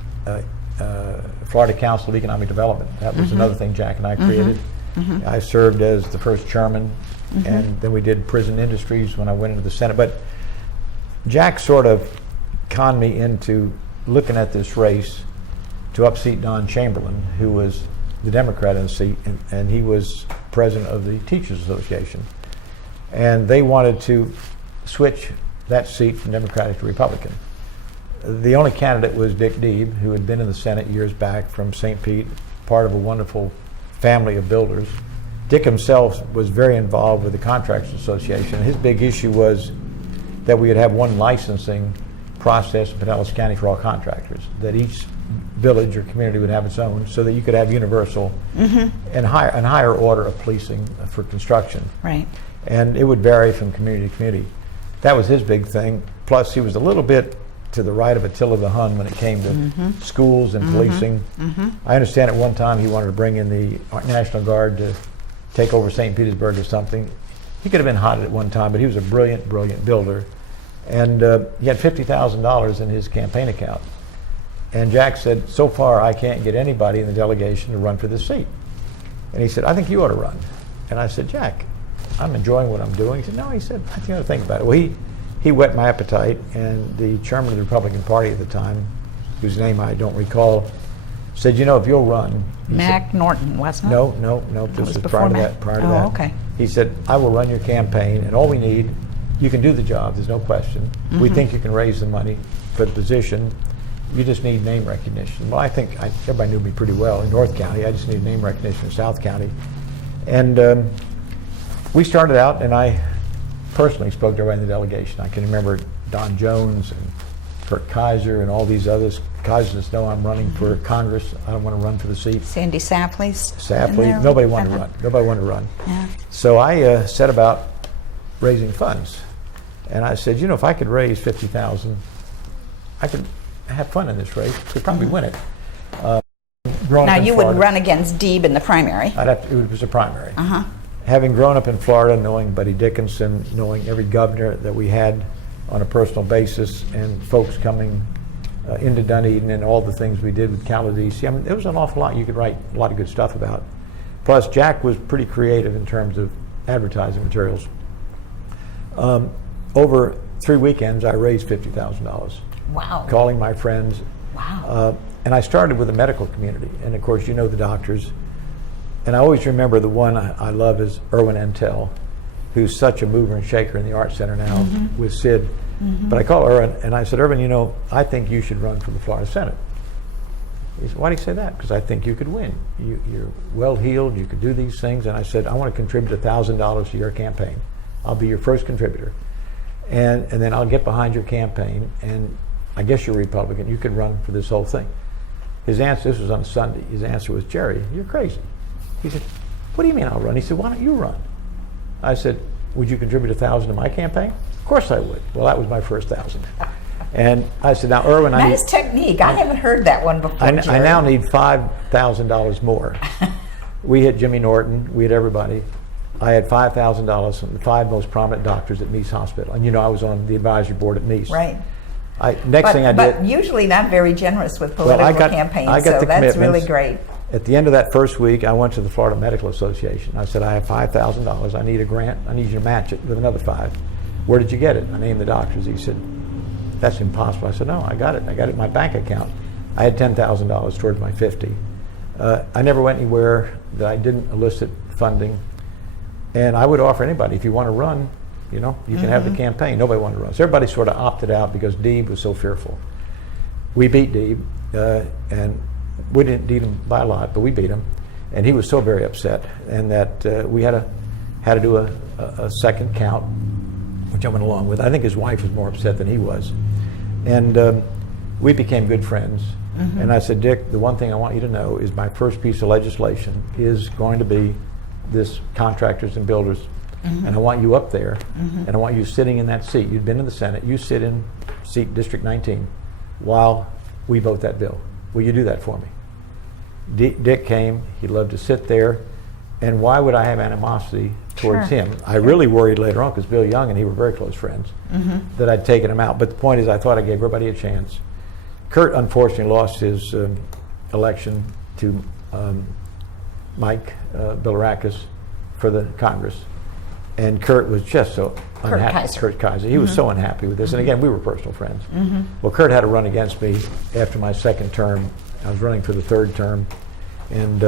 Florida Council of Economic Development. That was another thing Jack and I created. I served as the first chairman, and then we did prison industries when I went into the Senate. But Jack sort of conned me into looking at this race to upseat Don Chamberlain, who was the Democrat in the seat, and he was president of the Teachers Association. And they wanted to switch that seat from Democratic to Republican. The only candidate was Dick Deeb, who had been in the Senate years back from St. Pete, part of a wonderful family of builders. Dick himself was very involved with the Contractors Association. His big issue was that we would have one licensing process in Pinellas County for all contractors, that each village or community would have its own, so that you could have universal and higher order of policing for construction. Right. And it would vary from community to community. That was his big thing. Plus, he was a little bit to the right of Attila the Hun when it came to schools and policing. I understand at one time he wanted to bring in the National Guard to take over St. Petersburg or something. He could have been hot at one time, but he was a brilliant, brilliant builder. And he had $50,000 in his campaign account. And Jack said, so far I can't get anybody in the delegation to run for this seat. And he said, I think you ought to run. And I said, Jack, I'm enjoying what I'm doing. He said, no, he said, I think you ought to think about it. Well, he whet my appetite, and the chairman of the Republican Party at the time, whose name I don't recall, said, you know, if you'll run. Mac Norton, wasn't it? No, this was was before prior to Mac? that. Prior to Oh, that. okay. He said, I will run your campaign, and all we need, you can do the job, there's no question. We think you can raise the money for the position. You just need name recognition. Well, I think everybody knew me pretty well in North County. I just needed name recognition in South County. And we started out, and I personally spoke to everybody in the delegation. I can remember Don Jones and Kurt Kaiser and all these others. Kaisers know I'm running for Congress. I don't want to run for the seat. Sandy Sapley's. Sapley, nobody wanted to run. Nobody wanted to run. Yeah. So I set about raising funds. And I said, you know, if I could raise $50,000, I could have fun in this race. Could probably win it. Now you would run against Deeb in the primary. It was a primary. Having grown up in Florida, knowing Buddy Dickinson, knowing every governor that we had on a personal basis, and folks coming into Dunedin and all the things we did with Caladisi, I mean, there was an awful lot you could write a lot of good stuff about. Plus, Jack was pretty creative in terms of advertising materials. Over 3 weekends, I raised $50,000. Wow. Calling my friends. Wow. And I started with the medical community. And of course, you know the doctors. And I always remember the one I love is Erwin Entel, who's such a mover and shaker in the Art Center now with Sid. But I called Erwin and I said, Erwin, you know, I think you should run for the Florida Senate. He said, why do you say that? Because I think you could win. You're well-heeled, you could do these things. And I said, I want to contribute $1,000 to your campaign. I'll be your first contributor. And then I'll get behind your campaign, and I guess you're a Republican, you could run for this whole thing. His answer, this was on a Sunday, his answer was, Jerry, you're crazy. He said, what do you mean I'll run? He said, why don't you run? I said, would you contribute $1,000 to my campaign? Of course I would. Well, that was my first $1,000. And I said, now, Erwin, nice technique. I haven't heard that one before. I now need $5,000 more. We hit Jimmy Norton, we hit everybody. I had $5,000 from the 5 most prominent doctors at Nice Hospital. And you know, I was on the advisory board at Nice. Right. But usually not very generous with political campaigns, so that's really great. At the end of that first week, I went to the Florida Medical Association. I said, I have $5,000. I need a grant. I need you to match it with another 5. Where did you get it? I named the doctors. He said, that's impossible. I said, no, I got it. I got it in my bank account. I had $10,000 towards my 50. I never went anywhere that I didn't elicit funding. And I would offer anybody, if you want to run, you know, you can have the campaign. Nobody wanted to run. So everybody sort of opted out because Deeb was so fearful. We beat Deeb, and we didn't beat him by a lot, but we beat him. And he was so very upset, and that we had to do a second count, which I went along with. I think his wife was more upset than he was. And we became good friends. And I said, Dick, the one thing I want you to know is my first piece of legislation is going to be this contractors and builders. And I want you up there, and I want you sitting in that seat. You've been in the Senate. You sit in seat District 19 while we vote that bill. Will you do that for me? Dick came. He loved to sit there. And why would I have animosity towards him? I really worried later on, because Bill Young and he were very close friends, that I'd taken him out. But the point is, I thought I gave everybody a chance. Kurt, unfortunately, lost his election to Mike Bilirakis for the Congress. And Kurt was just so unhappy. Kurt Kaiser. He was so unhappy with this. And again, we were personal friends. Well, Kurt had to run against me after my second term. I was running for the third term. And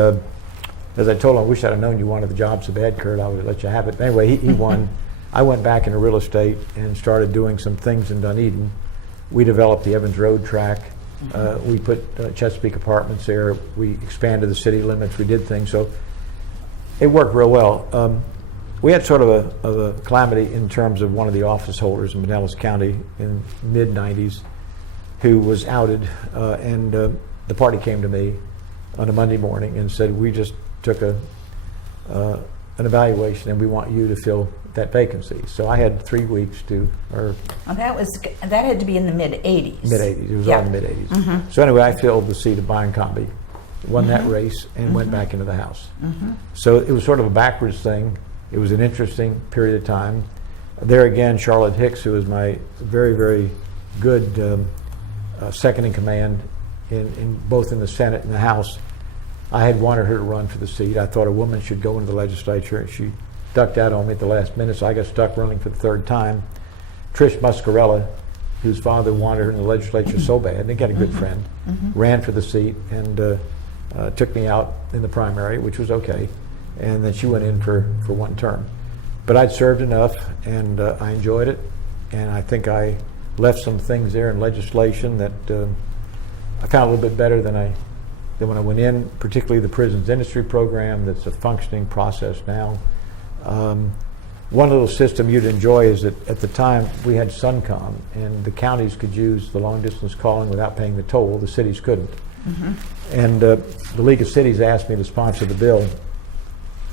as I told him, I wish I'd have known you wanted the job so bad, Kurt. I would have let you have it. But anyway, he won. I went back into real estate and started doing some things in Dunedin. We developed the Evans Road track. We put Chesapeake Apartments there. We expanded the city limits. We did things. So it worked real well. We had sort of a calamity in terms of one of the office holders in Pinellas County in mid-90s who was outed, and the party came to me on a Monday morning and said, we just took an evaluation and we want you to fill that vacancy. So I had 3 weeks to, that had to be in the mid-'80s. Mid-'80s, it was all in the mid-'80s. So anyway, I filled the seat of Byron Comby, won that race, and went back into the House. So it was sort of a backwards thing. It was an interesting period of time. There again, Charlotte Hicks, who was my very, very good second in command in both in the Senate and the House, I had wanted her to run for the seat. I thought a woman should go into the legislature, and she ducked out on me at the last minute, so I got stuck running for the third time. Trish Muscarella, whose father wanted her in the legislature so bad, and they got a good friend, ran for the seat and took me out in the primary, which was okay, and then she went in for one term. But I'd served enough, and I enjoyed it, and I think I left some things there in legislation that I found a little bit better than when I went in, particularly the prisons industry program that's a functioning process now. One little system you'd enjoy is that at the time we had Suncom, and the counties could use the long distance calling without paying the toll. The cities couldn't. And the League of Cities asked me to sponsor the bill.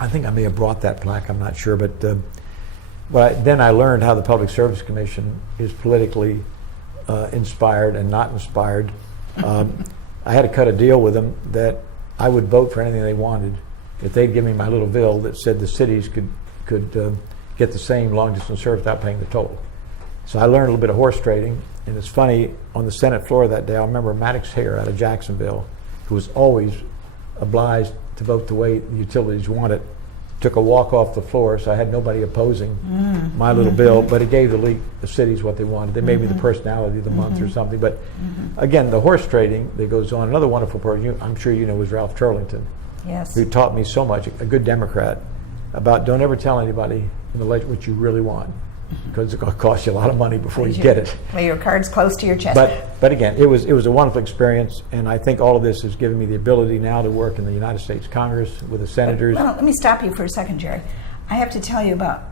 I think I may have brought that plaque, I'm not sure, but then I learned how the Public Service Commission is politically inspired and not inspired. I had to cut a deal with them that I would vote for anything they wanted if they'd give me my little bill that said the cities could get the same long distance service without paying the toll. So I learned a little bit of horse trading, and it's funny, on the Senate floor that day, I remember Maddox Hare out of Jacksonville, who was always obliged to vote the way the utilities wanted, took a walk off the floor, so I had nobody opposing my little bill, but it gave the League of Cities what they wanted. They made me the personality of the month or something. But again, the horse trading that goes on, another wonderful person, I'm sure you know, was Ralph Turlington, Yes. who taught me so much, a good Democrat, about don't ever tell anybody in the legislature what you really want, because it's going to cost you a lot of money before you get it. Lay your cards close to your chest. But again, it was a wonderful experience, and I think all of this has given me the ability now to work in the United States Congress with the senators. Well, let me stop you for a second, Jerry. I have to tell you about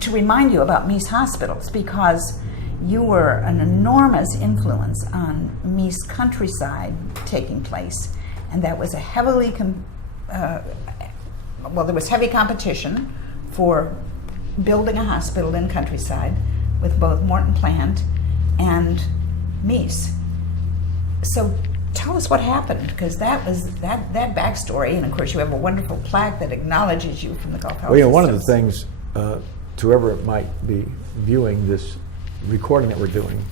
to remind you about Meese hospitals, because you were an enormous influence on Meese countryside taking place, and that was a heavily there was heavy competition for building a hospital in countryside with both Morton Plant and Meese. So tell us what happened, because that was that backstory, and of course you have a wonderful plaque that acknowledges you from the Gulf Health. Well, one of the things to whoever might be viewing this recording that we're doing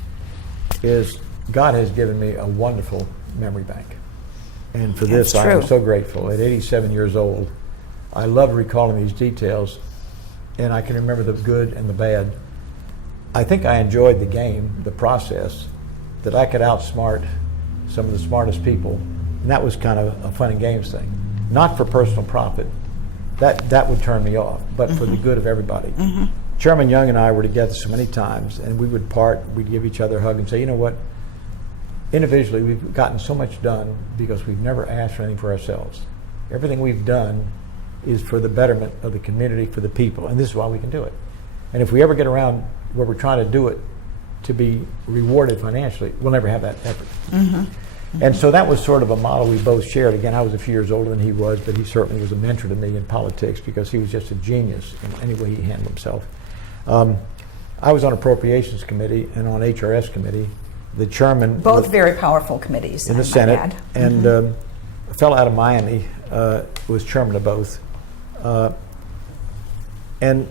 is God has given me a wonderful memory bank, and for this I am so grateful. At 87 years old, I love recalling these details, and I can remember the good and the bad. I think I enjoyed the game, the process, that I could outsmart some of the smartest people, and that was kind of a fun and games thing. Not for personal profit, that would turn me off, but for the good of everybody. Chairman Young and I were together so many times, and we would we'd give each other a hug and say, you know what, individually we've gotten so much done because we've never asked for anything for ourselves. Everything we've done is for the betterment of the community, for the people, and this is why we can do it. And if we ever get around where we're trying to do it to be rewarded financially, we'll never have that effort. And so that was sort of a model we both shared. Again, I was a few years older than he was, but he certainly was a mentor to me in politics because he was just a genius in any way he handled himself. I was on Appropriations Committee and on HRS Committee. The chairman... Both very powerful committees. In the Senate. And a fellow out of Miami was chairman of both. And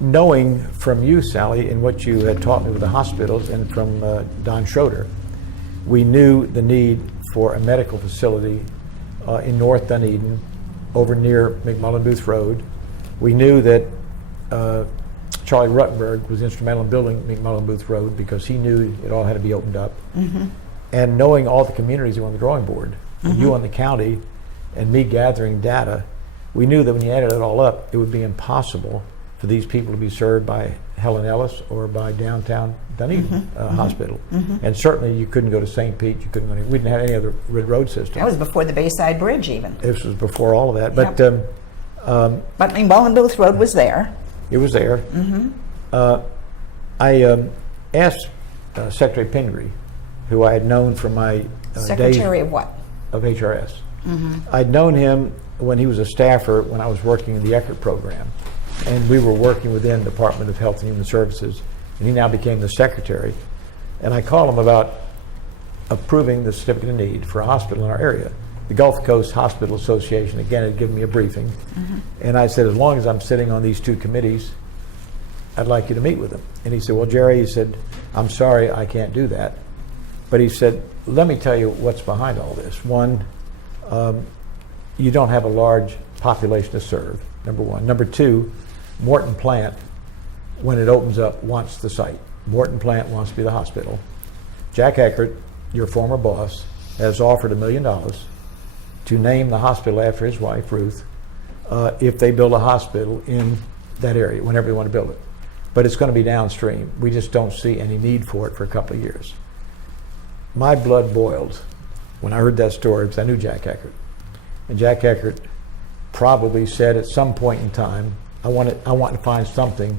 knowing from you, Sally, and what you had taught me with the hospitals, and from Don Schroeder, we knew the need for a medical facility in North Dunedin, over near McMullen Booth Road. We knew that Charlie Ruttenberg was instrumental in building McMullen Booth Road because he knew it all had to be opened up. And knowing all the communities who were on the drawing board, and you on the county, and me gathering data, we knew that when you added it all up, it would be impossible for these people to be served by Helen Ellis or by downtown Dunedin Hospital. And certainly you couldn't go to St. Pete, you couldn't go we didn't have any other road system. That was before the Bayside Bridge even. This was before all of that. Yep. But McMullen Booth Road was there. It was there. I asked Secretary Pingree, who I had known from my Secretary of what? Of HRS. I'd known him when he was a staffer when I was working in the Eckerd program, and we were working within the Department of Health and Human Services, and he now became the secretary. And I called him about approving the certificate of need for a hospital in our area. The Gulf Coast Hospital Association, again, had given me a briefing, and I said, as long as I'm sitting on these two committees, I'd like you to meet with them. And he said, well, Jerry, he said, I'm sorry, I can't do that. But he said, let me tell you what's behind all this. One, you don't have a large population to serve, number one. Number two, Morton Plant, when it opens up, wants the site. Morton Plant wants to be the hospital. Jack Eckerd, your former boss, has offered $1 million to name the hospital after his wife, Ruth, if they build a hospital in that area, whenever they want to build it. But it's going to be downstream. We just don't see any need for it for a couple of years. My blood boiled when I heard that story because I knew Jack Eckerd. And Jack Eckerd probably said at some point in time, I want to find something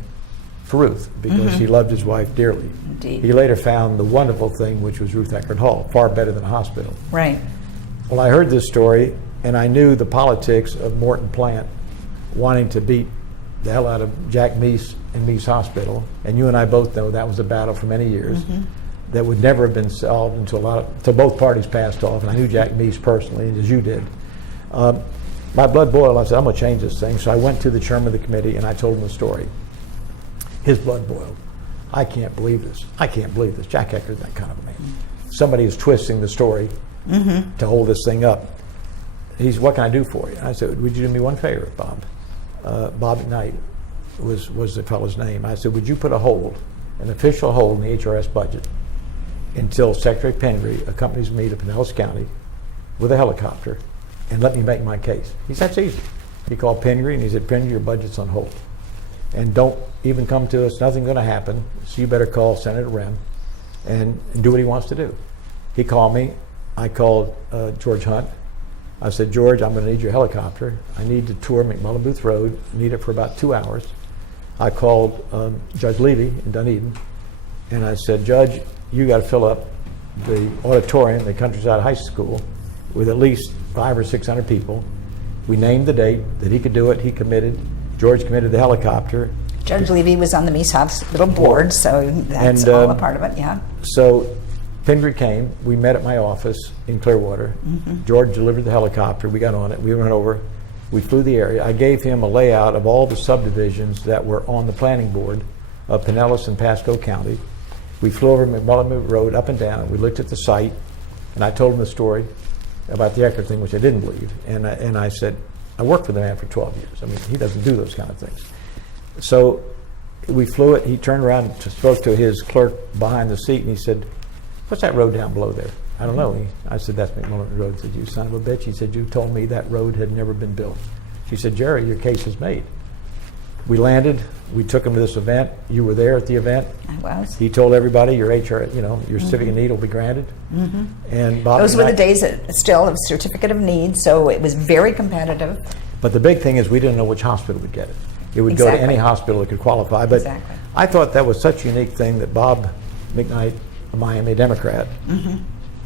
for Ruth because he loved his wife dearly. Indeed. He later found the wonderful thing, which was Ruth Eckerd Hall, far better than a hospital. Right. Well, I heard this story, and I knew the politics of Morton Plant wanting to beat the hell out of Jack Meese and Meese Hospital, and you and I both know that was a battle for many years that would never have been solved until both parties passed off, and I knew Jack Meese personally, as you did. My blood boiled. I said, I'm going to change this thing. So I went to the chairman of the committee, and I told him the story. His blood boiled. I can't believe this. I can't believe this. Jack Eckerd's that kind of a man. Somebody is twisting the story to hold this thing up. What can I do for you? I said, would you do me one favor, Bob? Bob McKnight was the fellow's name. I said, would you put an official hold in the HRS budget until Secretary Pingree accompanies me to Pinellas County with a helicopter and let me make my case? He said, that's easy. He called Pingree and he said, Pingree, your budget's on hold. And don't even come to us, nothing's going to happen, so you better call Senator Rehm and do what he wants to do. He called me. I called George Hunt. I said, George, I'm going to need your helicopter. I need to tour McMullen Booth Road. I need it for about 2 hours. I called Judge Levy in Dunedin, and I said, Judge, you got to fill up the auditorium, the Countryside High School, with at least 500 or 600 people. We named the date that he could do it. He committed. George committed the helicopter. Judge Levy was on the Meese Hospital board, so that's all a part of it, yeah. So Pingree came. We met at my office in Clearwater. George delivered the helicopter. We got on it. We went over. We flew the area. I gave him a layout of all the subdivisions that were on the planning board of Pinellas and Pasco County. We flew over McMullen Road up and down. We looked at the site, and I told him the story about the Eckerd thing, which I didn't believe. And I said, I worked for the man for 12 years. I mean, he doesn't do those kind of things. So we flew it. He turned around and spoke to his clerk behind the seat, and he said, what's that road down below there? I don't know. I said, that's McMullen Road. He said, you son of a bitch. He said, you told me that road had never been built. She said, Jerry, your case is made. We landed. We took him to this event. You were there at the event. I was. He told everybody your your civic need will be granted. And Bob Those were the days still of certificate of need, so it was very competitive. But the big thing is we didn't know which hospital would get it. It would go to any hospital that could qualify. But I thought that was such a unique thing that Bob McKnight, a Miami Democrat,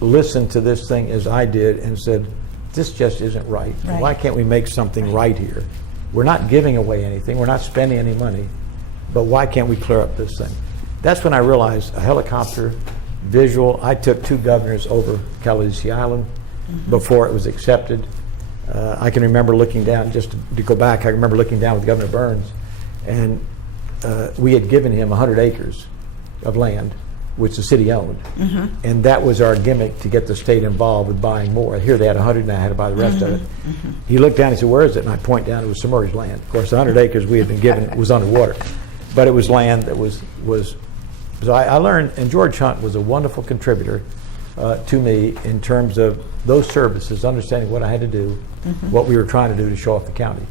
listened to this thing as I did and said, this just isn't right. Why can't we make something right here? We're not giving away anything. We're not spending any money. But why can't we clear up this thing? That's when I realized a helicopter visual. I took 2 governors over Calabasas Island before it was accepted. I can remember looking down, just to go back, I remember looking down with Governor Burns, and we had given him 100 acres of land, which the city owned. And that was our gimmick to get the state involved with buying more. Here they had 100 and I had to buy the rest of it. He looked down and he said, where is it? And I point down, it was submerged land. Of course, the 100 acres we had been given was underwater. But it was land that was so I learned, and George Hunt was a wonderful contributor to me in terms of those services, understanding what I had to do, what we were trying to do to show off the county.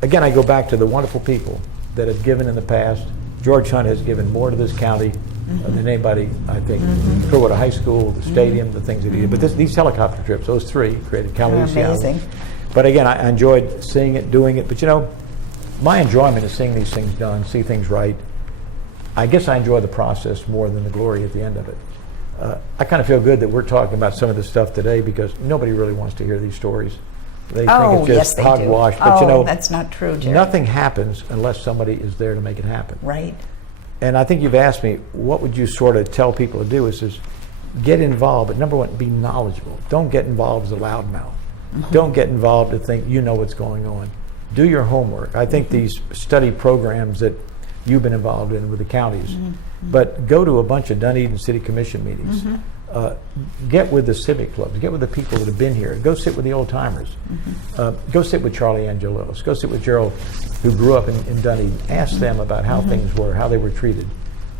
Again, I go back to the wonderful people that have given in the past. George Hunt has given more to this county than anybody, I think. Clearwater High School, the stadium, the things that he did. But these helicopter trips, those 3 created Calabasas Island. Amazing. But again, I enjoyed seeing it, doing it. But my enjoyment is seeing these things done, see things right. I guess I enjoy the process more than the glory at the end of it. I kind of feel good that we're talking about some of this stuff today because nobody really wants to hear these stories. They think it's just hogwash. But that's not true, Jerry. Nothing happens unless somebody is there to make it happen. Right. And I think you've asked me, what would you sort of tell people to do? Is get involved, but number 1, be knowledgeable. Don't get involved as a loudmouth. Don't get involved to think you know what's going on. Do your homework. I think these study programs that you've been involved in with the counties, but go to a bunch of Dunedin City Commission meetings. Get with the civic clubs. Get with the people that have been here. Go sit with the old timers. Go sit with Charlie Angelos. Go sit with Gerald, who grew up in Dunedin. Ask them about how things were, how they were treated.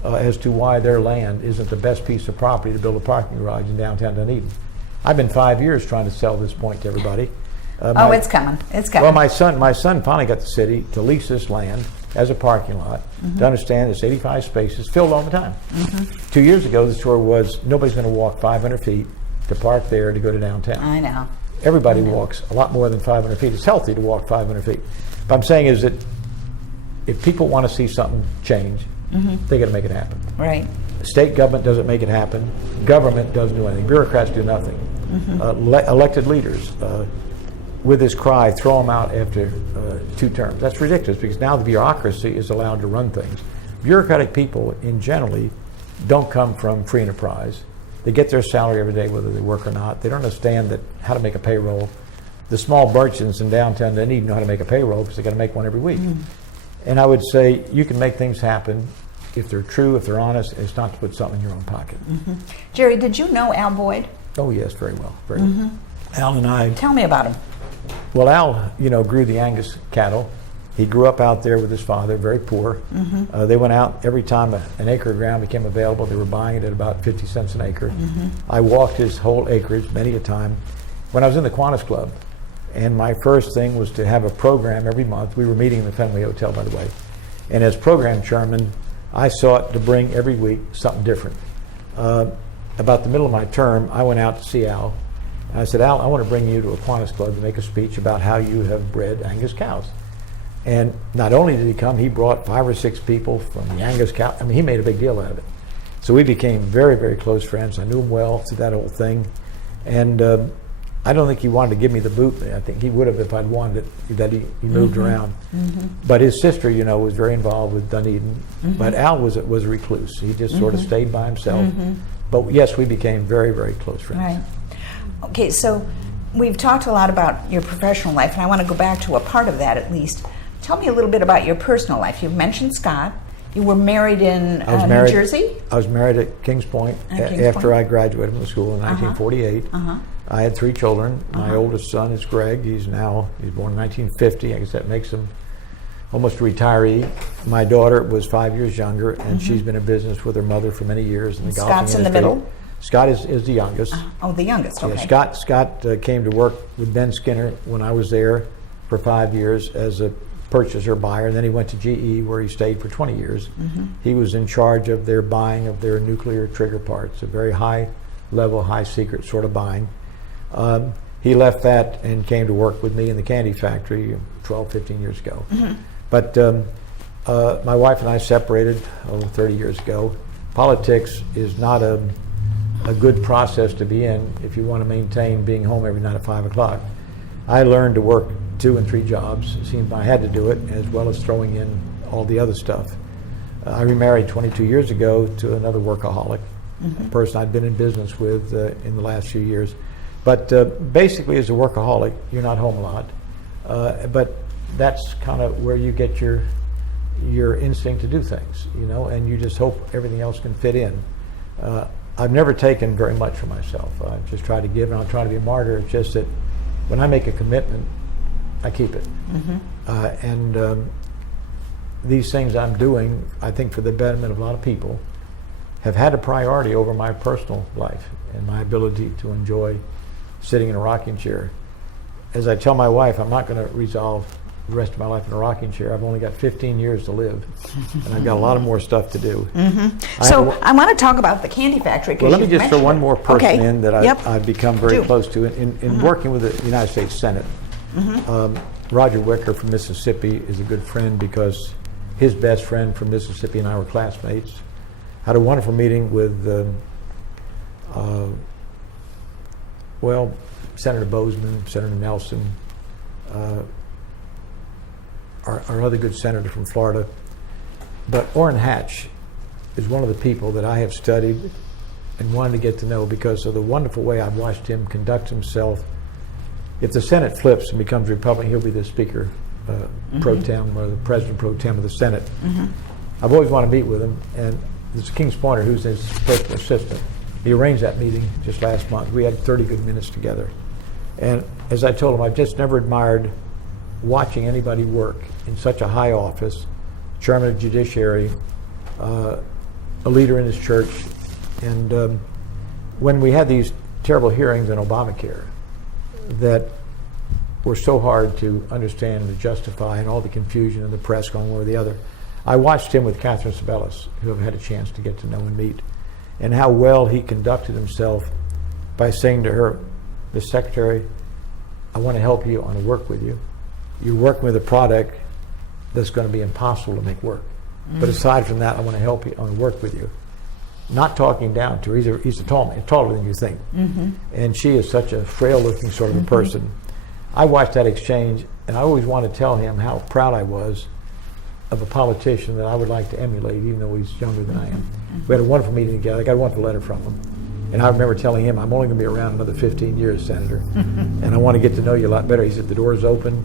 as to why their land isn't the best piece of property to build a parking garage in downtown Dunedin. I've been 5 years trying to sell this point to everybody. It's coming. It's coming. Well, my son finally got the city to lease this land as a parking lot, to understand it's 85 spaces, filled all the time. 2 years ago, the story was nobody's going to walk 500 feet to park there to go to downtown. I know. Everybody walks a lot more than 500 feet. It's healthy to walk 500 feet. But I'm saying is that if people want to see something change, they got to make it happen. Right. State government doesn't make it happen. Government doesn't do anything. Bureaucrats do nothing. Elected leaders, with this cry, throw them out after 2 terms. That's ridiculous because now the bureaucracy is allowed to run things. Bureaucratic people, in generally, don't come from free enterprise. They get their salary every day whether they work or not. They don't understand that how to make a payroll. The small merchants in downtown Dunedin know how to make a payroll because they got to make one every week. And I would say you can make things happen if they're true, if they're honest. It's not to put something in your own pocket. Jerry, did you know Al Boyd? Oh yes, very well, very well. Al and I. Tell me about him. Well, Al, grew the Angus cattle. He grew up out there with his father, very poor. They went out every time an acre of ground became available. They were buying it at about 50 cents an acre. I walked his whole acreage many a time. When I was in the Qantas Club, and my first thing was to have a program every month. We were meeting in the Fenway Hotel, by the way. And as program chairman, I sought to bring every week something different. About the middle of my term, I went out to see Al. And I said, Al, I want to bring you to a Qantas Club to make a speech about how you have bred Angus cows. And not only did he come, he brought 5 or 6 people from the Angus cow. I mean, he made a big deal out of it. So we became very, very close friends. I knew him well through that whole thing. And I don't think he wanted to give me the boot. I think he would have if I'd wanted it, that he moved around. But his sister, was very involved with Dunedin. But Al was a recluse. He just sort of stayed by himself. But yes, we became very, very close friends. Right. Okay, so we've talked a lot about your professional life, and I want to go back to a part of that at least. Tell me a little bit about your personal life. You've mentioned Scott. You were married in New Jersey? I was married at Kings Point after I graduated from the school in 1948. I had 3 children. My oldest son is Greg. He's born in 1950. I guess that makes him almost a retiree. My daughter was 5 years younger, and she's been in business with her mother for many years in the golfing industry. Scott's in the middle? Scott is the youngest. The youngest, okay. Yeah, Scott came to work with Ben Skinner when I was there for 5 years as a purchaser buyer, and then he went to GE where he stayed for 20 years. He was in charge of their buying of their nuclear trigger parts, a very high level, high secret sort of buying. He left that and came to work with me in the candy factory 12, 15 years ago. But my wife and I separated 30 years ago. Politics is not a good process to be in if you want to maintain being home every night at 5 o'clock. I learned to work 2 and 3 jobs. It seemed I had to do it, as well as throwing in all the other stuff. I remarried 22 years ago to another workaholic, a person I'd been in business with in the last few years. But basically, as a workaholic, you're not home a lot. But that's kind of where you get your instinct to do things, and you just hope everything else can fit in. I've never taken very much for myself. I just try to give, and I'll try to be a martyr. It's just that when I make a commitment, I keep it. And these things I'm doing, I think for the betterment of a lot of people, have had a priority over my personal life and my ability to enjoy sitting in a rocking chair. As I tell my wife, I'm not going to resolve the rest of my life in a rocking chair. I've only got 15 years to live, and I've got a lot of more stuff to do. So I want to talk about the candy factory. Well, let me just throw one more person in that Yep. I've become very close to. In working with the United States Senate, Roger Wicker from Mississippi is a good friend because his best friend from Mississippi and I were classmates. Had a wonderful meeting with Senator Bozeman, Senator Nelson, our other good senator from Florida. But Orrin Hatch is one of the people that I have studied and wanted to get to know because of the wonderful way I've watched him conduct himself. If the Senate flips and becomes Republican, he'll be the Speaker pro tem or the President pro tem of the Senate. I've always wanted to meet with him, and there's King's Pointer, who's his personal assistant. He arranged that meeting just last month. We had 30 good minutes together. And as I told him, I've just never admired watching anybody work in such a high office, chairman of judiciary, a leader in his church. And when we had these terrible hearings on Obamacare that were so hard to understand and to justify, and all the confusion in the press going one or the other, I watched him with Catherine Sabellis, who I've had a chance to get to know and meet, and how well he conducted himself by saying to her, "Ms. Secretary, I want to help you. I want to work with you. You're working with a product that's going to be impossible to make work. But aside from that, I want to help you. I want to work with you." Not talking down to her. He's a tall man, taller than you think. And she is such a frail-looking sort of a person. I watched that exchange, and I always want to tell him how proud I was of a politician that I would like to emulate, even though he's younger than I am. We had a wonderful meeting together. I got a wonderful letter from him. And I remember telling him, "I'm only going to be around another 15 years, Senator, and I want to get to know you a lot better." He said, "The door's open.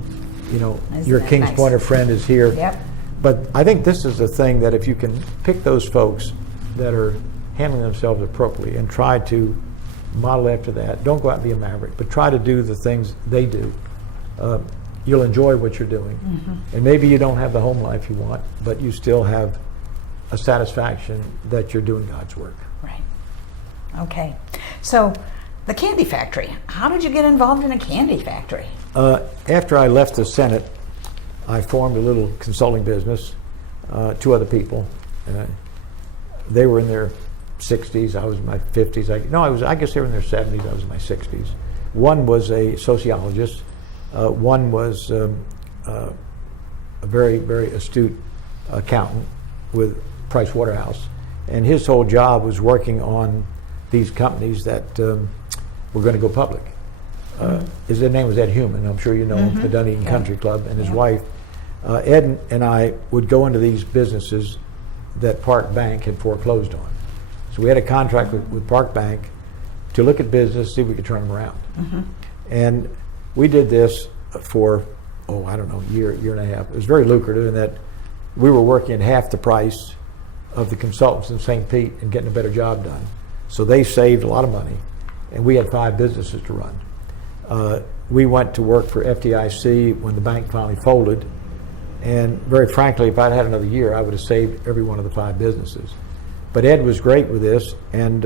You know, your Kings nice? Pointer friend is here." Yep. But I think this is the thing, that if you can pick those folks that are handling themselves appropriately and try to model after that, don't go out and be a maverick, but try to do the things they do, you'll enjoy what you're doing. And maybe you don't have the home life you want, but you still have a satisfaction that you're doing God's work. Right. Okay. So, the candy factory. How did you get involved in a candy factory? After I left the Senate, I formed a little consulting business, 2 other people. They were in their 60s, I was in my 50s. I guess they were in their 70s, I was in my 60s. One was a sociologist. One was a very, very astute accountant with Price Waterhouse. And his whole job was working on these companies that were going to go public. His name was Ed Human, I'm sure you know him, the Dunedin Country Club, and his wife. Ed and I would go into these businesses that Park Bank had foreclosed on. So we had a contract with Park Bank to look at business, see if we could turn them around. And we did this for, I don't know, year and a half. It was very lucrative in that we were working at half the price of the consultants in St. Pete and getting a better job done. So they saved a lot of money, and we had 5 businesses to run. We went to work for FDIC when the bank finally folded, and very frankly, if I'd had another year, I would have saved every one of the 5 businesses. But Ed was great with this, and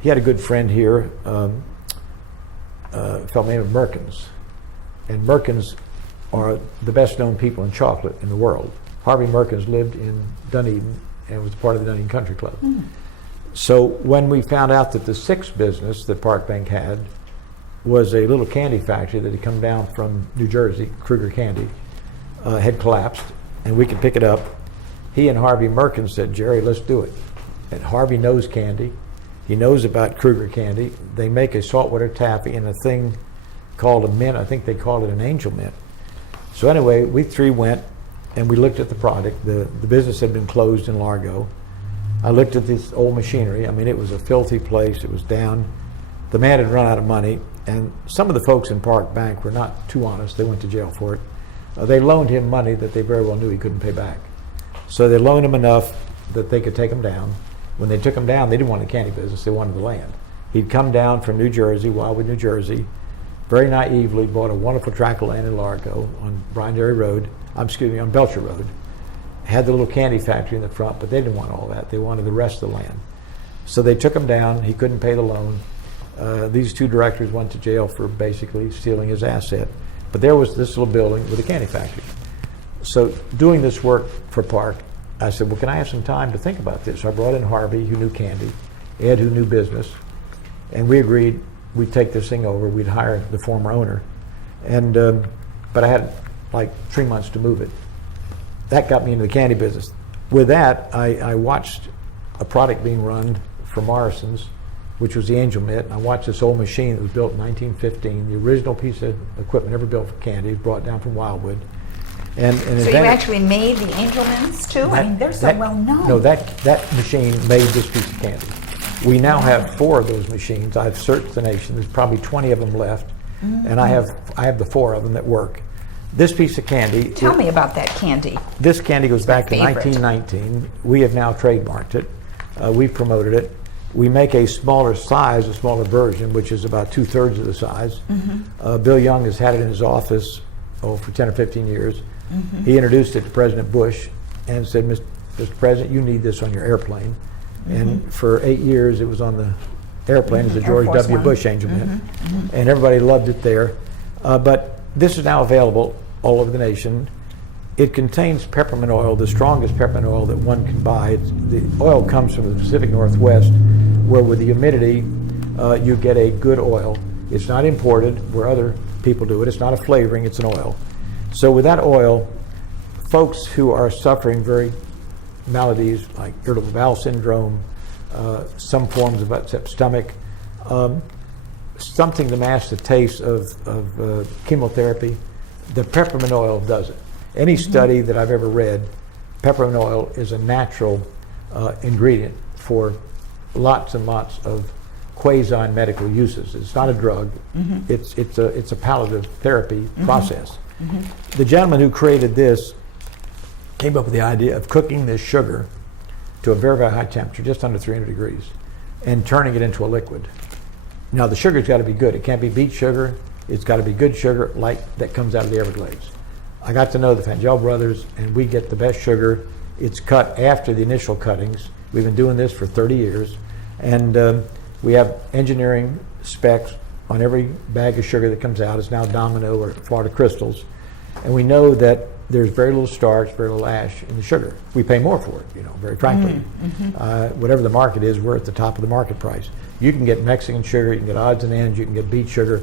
he had a good friend here, a fellow named Merkins. And Merkins are the best known people in chocolate in the world. Harvey Merkins lived in Dunedin and was part of the Dunedin Country Club. So when we found out that the 6th business that Park Bank had was a little candy factory that had come down from New Jersey, Kruger Candy, had collapsed, and we could pick it up, he and Harvey Merkins said, "Jerry, let's do it." And Harvey knows candy. He knows about Kruger Candy. They make a saltwater taffy in a thing called a mint. I think they called it an angel mint. So anyway, we 3 went and we looked at the product. The business had been closed in Largo. I looked at this old machinery. I mean, it was a filthy place. It was down. The man had run out of money, and some of the folks in Park Bank were not too honest. They went to jail for it. They loaned him money that they very well knew he couldn't pay back. So they loaned him enough that they could take him down. When they took him down, they didn't want the candy business, they wanted the land. He'd come down from New Jersey, Wildwood, New Jersey, very naively bought a wonderful tract of land in Largo on Brindary Road, on Belcher Road. Had the little candy factory in the front, but they didn't want all that. They wanted the rest of the land. So they took him down. He couldn't pay the loan. These 2 directors went to jail for basically stealing his asset. But there was this little building with a candy factory. So doing this work for Park, I said, well, can I have some time to think about this? So I brought in Harvey, who knew candy, Ed, who knew business, and we agreed we'd take this thing over. We'd hire the former owner. And but I had like 3 months to move it. That got me into the candy business. With that, I watched a product being run for Morrison's, which was the Angel Mint. I watched this old machine that was built in 1915, the original piece of equipment ever built for candy. It was brought down from Wildwood. And So you actually made the angel mints too? I mean, they're so well known. No, that machine made this piece of candy. We now have 4 of those machines. I've searched the nation. There's probably 20 of them left, and I have the 4 of them that work. This piece of candy. Tell me about that candy. This candy goes back to favorite. 1919. We have now trademarked it. We've promoted it. We make a smaller size, a smaller version, which is about 2/3 of the size. Bill Young has had it in his office for 10 or 15 years. He introduced it to President Bush and said, Mr. President, you need this on your airplane. And for 8 years, it was on the airplane as a George Air Force W. One. Bush Angel Mint. And everybody loved it there. But this is now available all over the nation. It contains peppermint oil, the strongest peppermint oil that one can buy. The oil comes from the Pacific Northwest, where with the humidity, you get a good oil. It's not imported where other people do it. It's not a flavoring, it's an oil. So with that oil, folks who are suffering very maladies like irritable bowel syndrome, some forms of upset stomach, something to mask the taste of chemotherapy, the peppermint oil does it. Any study that I've ever read, peppermint oil is a natural ingredient for lots and lots of quasi-medical uses. It's not a drug. It's a palliative therapy process. The gentleman who created this came up with the idea of cooking this sugar to a very, very high temperature, just under 300 degrees, and turning it into a liquid. Now the sugar's got to be good. It can't be beet sugar. It's got to be good sugar like that comes out of the Everglades. I got to know the Fangel brothers, and we get the best sugar. It's cut after the initial cuttings. We've been doing this for 30 years, and we have engineering specs on every bag of sugar that comes out. It's now Domino or Florida Crystals, and we know that there's very little starch, very little ash in the sugar. We pay more for it, very frankly. Whatever the market is, we're at the top of the market price. You can get Mexican sugar, you can get odds and ends, you can get beet sugar,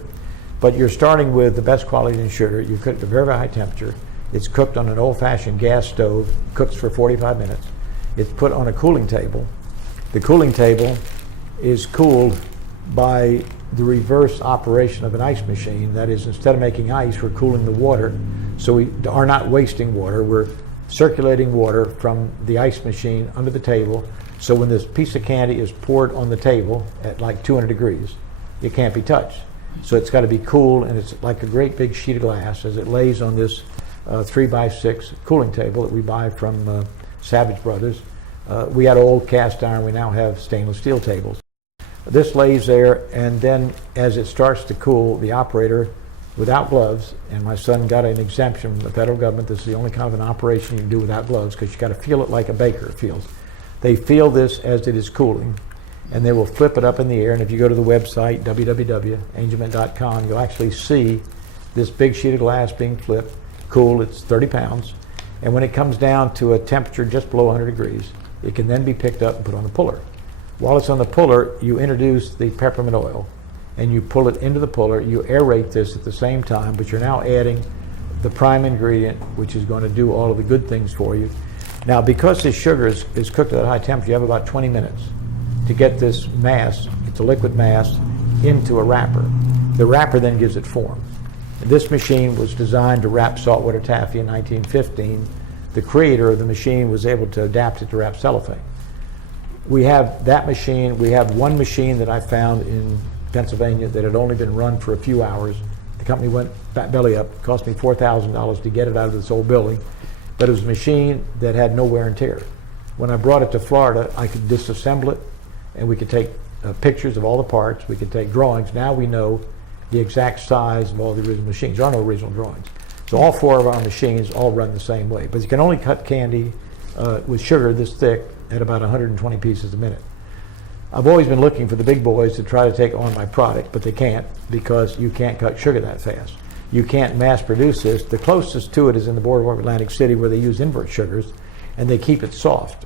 but you're starting with the best quality in sugar. You cook it at a very, very high temperature. It's cooked on an old-fashioned gas stove, cooks for 45 minutes. It's put on a cooling table. The cooling table is cooled by the reverse operation of an ice machine. That is, instead of making ice, we're cooling the water. So we are not wasting water. We're circulating water from the ice machine under the table. So when this piece of candy is poured on the table at like 200 degrees, it can't be touched. So it's got to be cool, and it's like a great big sheet of glass as it lays on this 3x6 cooling table that we buy from Savage Brothers. We had old cast iron. We now have stainless steel tables. This lays there, and then as it starts to cool, the operator, without gloves, and my son got an exemption from the federal government. This is the only kind of an operation you can do without gloves, because you got to feel it like a baker feels. They feel this as it is cooling, and they will flip it up in the air. And if you go to the website, www.angelmint.com, you'll actually see this big sheet of glass being flipped, cool. It's 30 pounds. And when it comes down to a temperature just below 100 degrees, it can then be picked up and put on the puller. While it's on the puller, you introduce the peppermint oil, and you pull it into the puller. You aerate this at the same time, but you're now adding the prime ingredient, which is going to do all of the good things for you. Now, because this sugar is cooked at a high temperature, you have about 20 minutes to get this mass, it's a liquid mass, into a wrapper. The wrapper then gives it form. This machine was designed to wrap saltwater taffy in 1915. The creator of the machine was able to adapt it to wrap cellophane. We have that machine. We have one machine that I found in Pennsylvania that had only been run for a few hours. The company went fat belly up. It cost me $4,000 to get it out of this old building. But it was a machine that had no wear and tear. When I brought it to Florida, I could disassemble it, and we could take pictures of all the parts. We could take drawings. Now we know the exact size of all the original machines. There are no original drawings. So all four of our machines all run the same way. But you can only cut candy with sugar this thick at about 120 pieces a minute. I've always been looking for the big boys to try to take on my product, but they can't, because you can't cut sugar that fast. You can't mass produce this. The closest to it is in the border of Atlantic City, where they use invert sugars, and they keep it soft.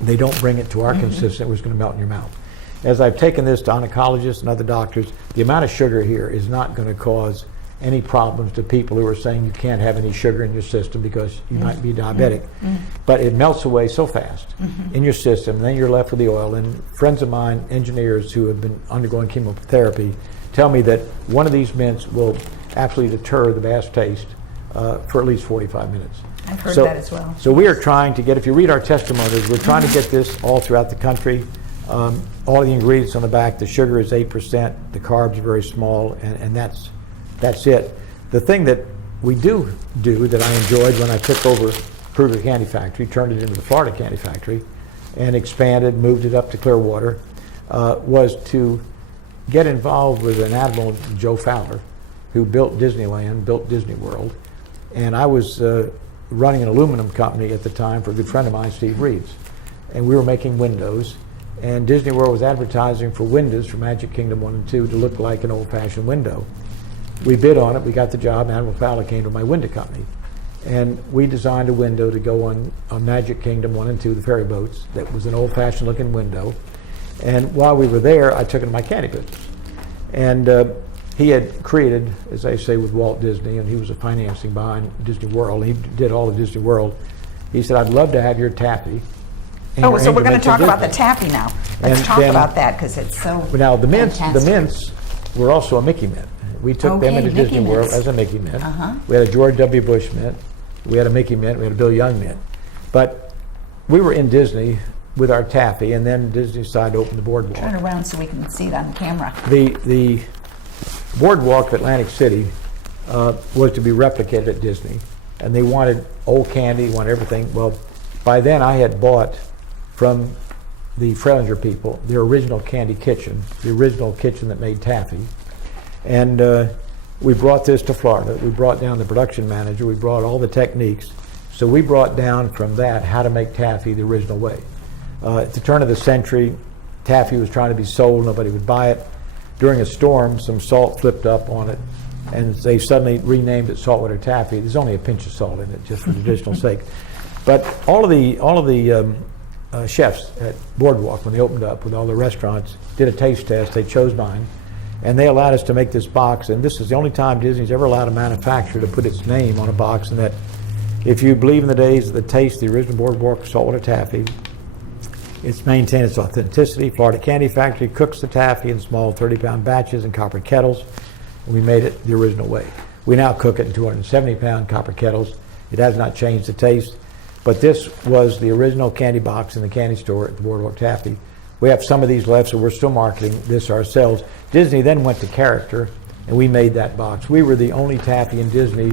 They don't bring it to our consistent, where it's going to melt in your mouth. As I've taken this to oncologists and other doctors, the amount of sugar here is not going to cause any problems to people who are saying you can't have any sugar in your system because you might be diabetic. But it melts away so fast in your system, and then you're left with the oil. And friends of mine, engineers who have been undergoing chemotherapy, tell me that one of these mints will absolutely deter the bad taste for at least 45 minutes. I've heard that as well. So we are trying to get, if you read our testimonies, we're trying to get this all throughout the country. All the ingredients on the back, the sugar is 8%, the carbs are very small, and that's it. The thing that we do that I enjoyed when I took over Kruger Candy Factory, turned it into the Florida Candy Factory, and expanded, moved it up to Clearwater, was to get involved with an admiral, Joe Fowler, who built Disneyland, built Disney World. And I was running an aluminum company at the time for a good friend of mine, Steve Reed's. And we were making windows. And Disney World was advertising for windows for Magic Kingdom 1 and 2 to look like an old-fashioned window. We bid on it, we got the job, and Admiral Fowler came to my window company. And we designed a window to go on Magic Kingdom 1 and 2, the ferry boats, that was an old-fashioned looking window. And while we were there, I took it to my candy business. And he had created, as I say, with Walt Disney, and he was a financing behind Disney World. He did all of Disney World. He said, "I'd love to have your taffy." Oh, so we're going to talk about the taffy now. Let's And talk then- about that because it's so Now, the mints fantastic. were also a Mickey mint. We took them Okay, into Mickey Disney World mints. as a Mickey mint. Uh-huh. We had a George W. Bush mint. We had a Mickey mint. We had a Bill Young mint. But we were in Disney with our taffy, and then Disney decided to open the boardwalk. Turn around so we can see it on camera. The boardwalk of Atlantic City was to be replicated at Disney, and they wanted old candy, wanted everything. Well, by then I had bought from the Frelinger people their original candy kitchen, the original kitchen that made taffy, and we brought this to Florida. We brought down the production manager. We brought all the techniques. So we brought down from that how to make taffy the original way. At the turn of the century, taffy was trying to be sold. Nobody would buy it. During a storm, some salt flipped up on it, and they suddenly renamed it saltwater taffy. There's only a pinch of salt in it, just for traditional sake. But all of the chefs at Boardwalk, when they opened up with all the restaurants, did a taste test. They chose mine, and they allowed us to make this box. And this is the only time Disney's ever allowed a manufacturer to put its name on a box, and that if you believe in the days of the taste, the original Boardwalk saltwater taffy, it's maintained its authenticity. Florida Candy Factory cooks the taffy in small 30-pound batches in copper kettles. And we made it the original way. We now cook it in 270-pound copper kettles. It has not changed the taste. But this was the original candy box in the candy store at the Boardwalk Taffy. We have some of these left, so we're still marketing this ourselves. Disney then went to character, and we made that box. We were the only taffy in Disney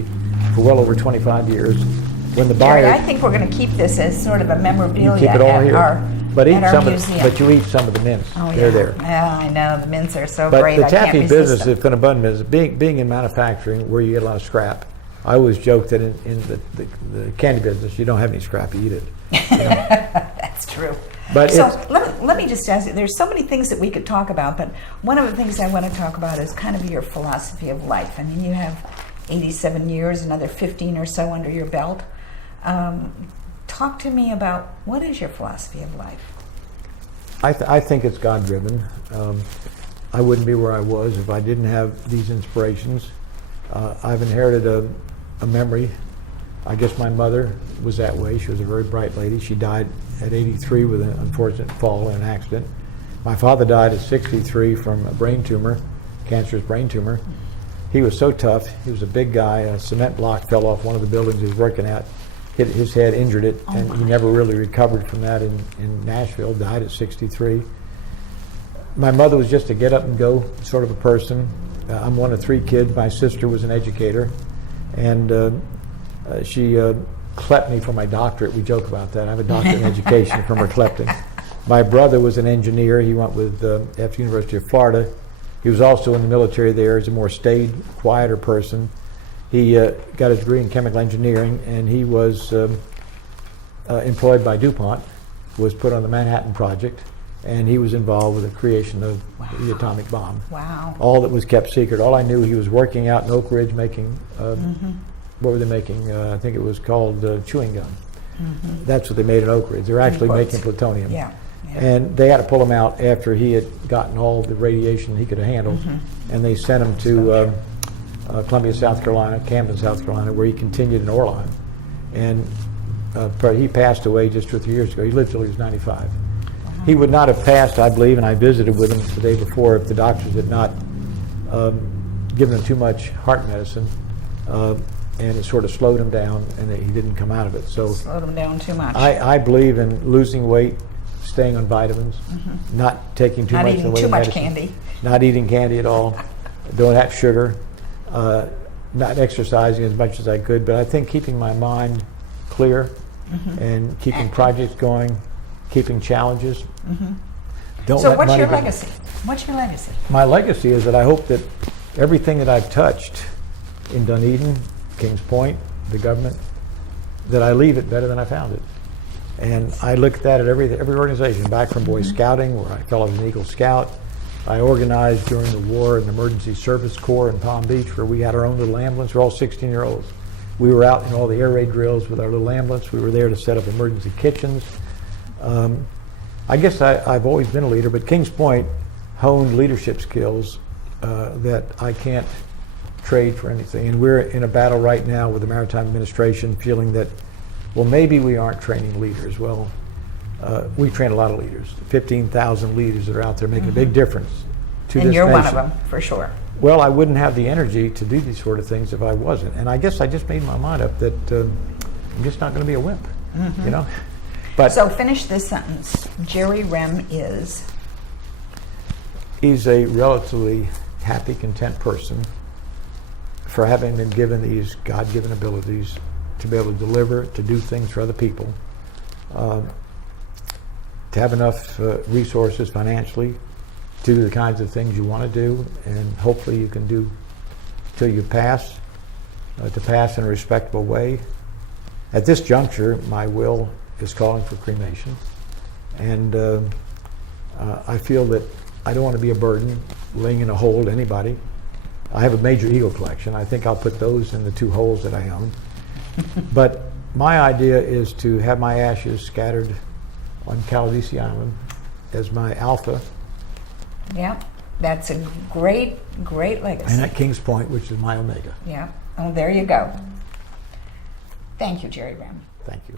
for well over 25 years. When the Jerry, buyer, I think we're going to keep this as sort of a memorabilia you keep it all at here, our, eat at our some museum. but you eat some of the mints. Oh, They're yeah. there. Yeah, I know. The mints are so But great. the I can't taffy resist business, them. if an abundant business, being in manufacturing where you get a lot of scrap, I always joke that in the candy business, you don't have any scrap, you eat it. That's true. But so it's- let me just ask you, there's so many things that we could talk about, but one of the things I want to talk about is kind of your philosophy of life. I mean, you have 87 years, another 15 or so under your belt. Talk to me about what is your philosophy of life? I think it's God-driven. I wouldn't be where I was if I didn't have these inspirations. I've inherited a memory. I guess my mother was that way. She was a very bright lady. She died at 83 with an unfortunate fall in an accident. My father died at 63 from a brain tumor, cancerous brain tumor. He was so tough. He was a big guy. A cement block fell off one of the buildings he was working at, hit his head, injured it, and he never really recovered from that in Nashville, died at 63. My mother was just a get up and go sort of a person. I'm one of 3 kids. My sister was an educator, and she clept me for my doctorate. We joke about that. I have a doctorate in education from her klepting. My brother was an engineer. He went with at the University of Florida. He was also in the military there. He's a more staid, quieter person. He got his degree in chemical engineering, and he was employed by DuPont, was put on the Manhattan Project, and he was involved with the creation of the atomic bomb. Wow. All that was kept secret. All I knew, he was working out in Oak Ridge making, what were they making? I think it was called chewing gum. That's what they made in Oak Ridge. They're actually quotes. making plutonium. Yeah. And they had to pull him out after he had gotten all the radiation he could handle, and they sent him to Columbia, South Carolina, Camden, South Carolina, where he continued in Orline. And he passed away just 2 or 3 years ago. He lived till he was 95. He would not have passed, I believe, and I visited with him the day before, if the doctors had not given him too much heart medicine, and it sort of slowed him down, and he didn't come out of it. So Slowed them down too much. I believe in losing weight, staying on vitamins, not taking too Not much in eating the way too of much medicine, candy. not eating candy at all, don't have sugar, not exercising as much as I could, but I think keeping my mind clear and keeping projects going, keeping challenges. Don't So let what's money your go- legacy? What's your legacy? My legacy is that I hope that everything that I've touched in Dunedin, Kings Point, the government, that I leave it better than I found it. And I look at that at every organization, back from Boy Scouting, where I fell as an Eagle Scout. I organized during the war an emergency service corps in Palm Beach where we had our own little ambulance. We're all 16-year-olds. We were out in all the air raid drills with our little ambulance. We were there to set up emergency kitchens. I guess I've always been a leader, but Kings Point honed leadership skills that I can't trade for anything. And we're in a battle right now with the Maritime Administration, feeling that, well, maybe we aren't training leaders. Well, we train a lot of leaders, 15,000 leaders that are out there making a big difference to this nation. And you're one of them, for sure. Well, I wouldn't have the energy to do these sort of things if I wasn't. And I guess I just made my mind up that I'm just not going to be a wimp, you know? But So finish this sentence. Jerry Rehm is? he's a relatively happy, content person for having been given these God-given abilities to be able to deliver, to do things for other people, to have enough resources financially to do the kinds of things you want to do, and hopefully you can do till you pass, to pass in a respectable way. At this juncture, my will is calling for cremation, and I feel that I don't want to be a burden laying in a hole to anybody. I have a major eagle collection. I think I'll put those in the 2 holes that I own. But my idea is to have my ashes scattered on Caladesi Island as my alpha, Yeah, that's a great, great legacy. and at Kings Point, which is my omega. Yeah. Oh, there you go. Thank you, Jerry Rehm. Thank you.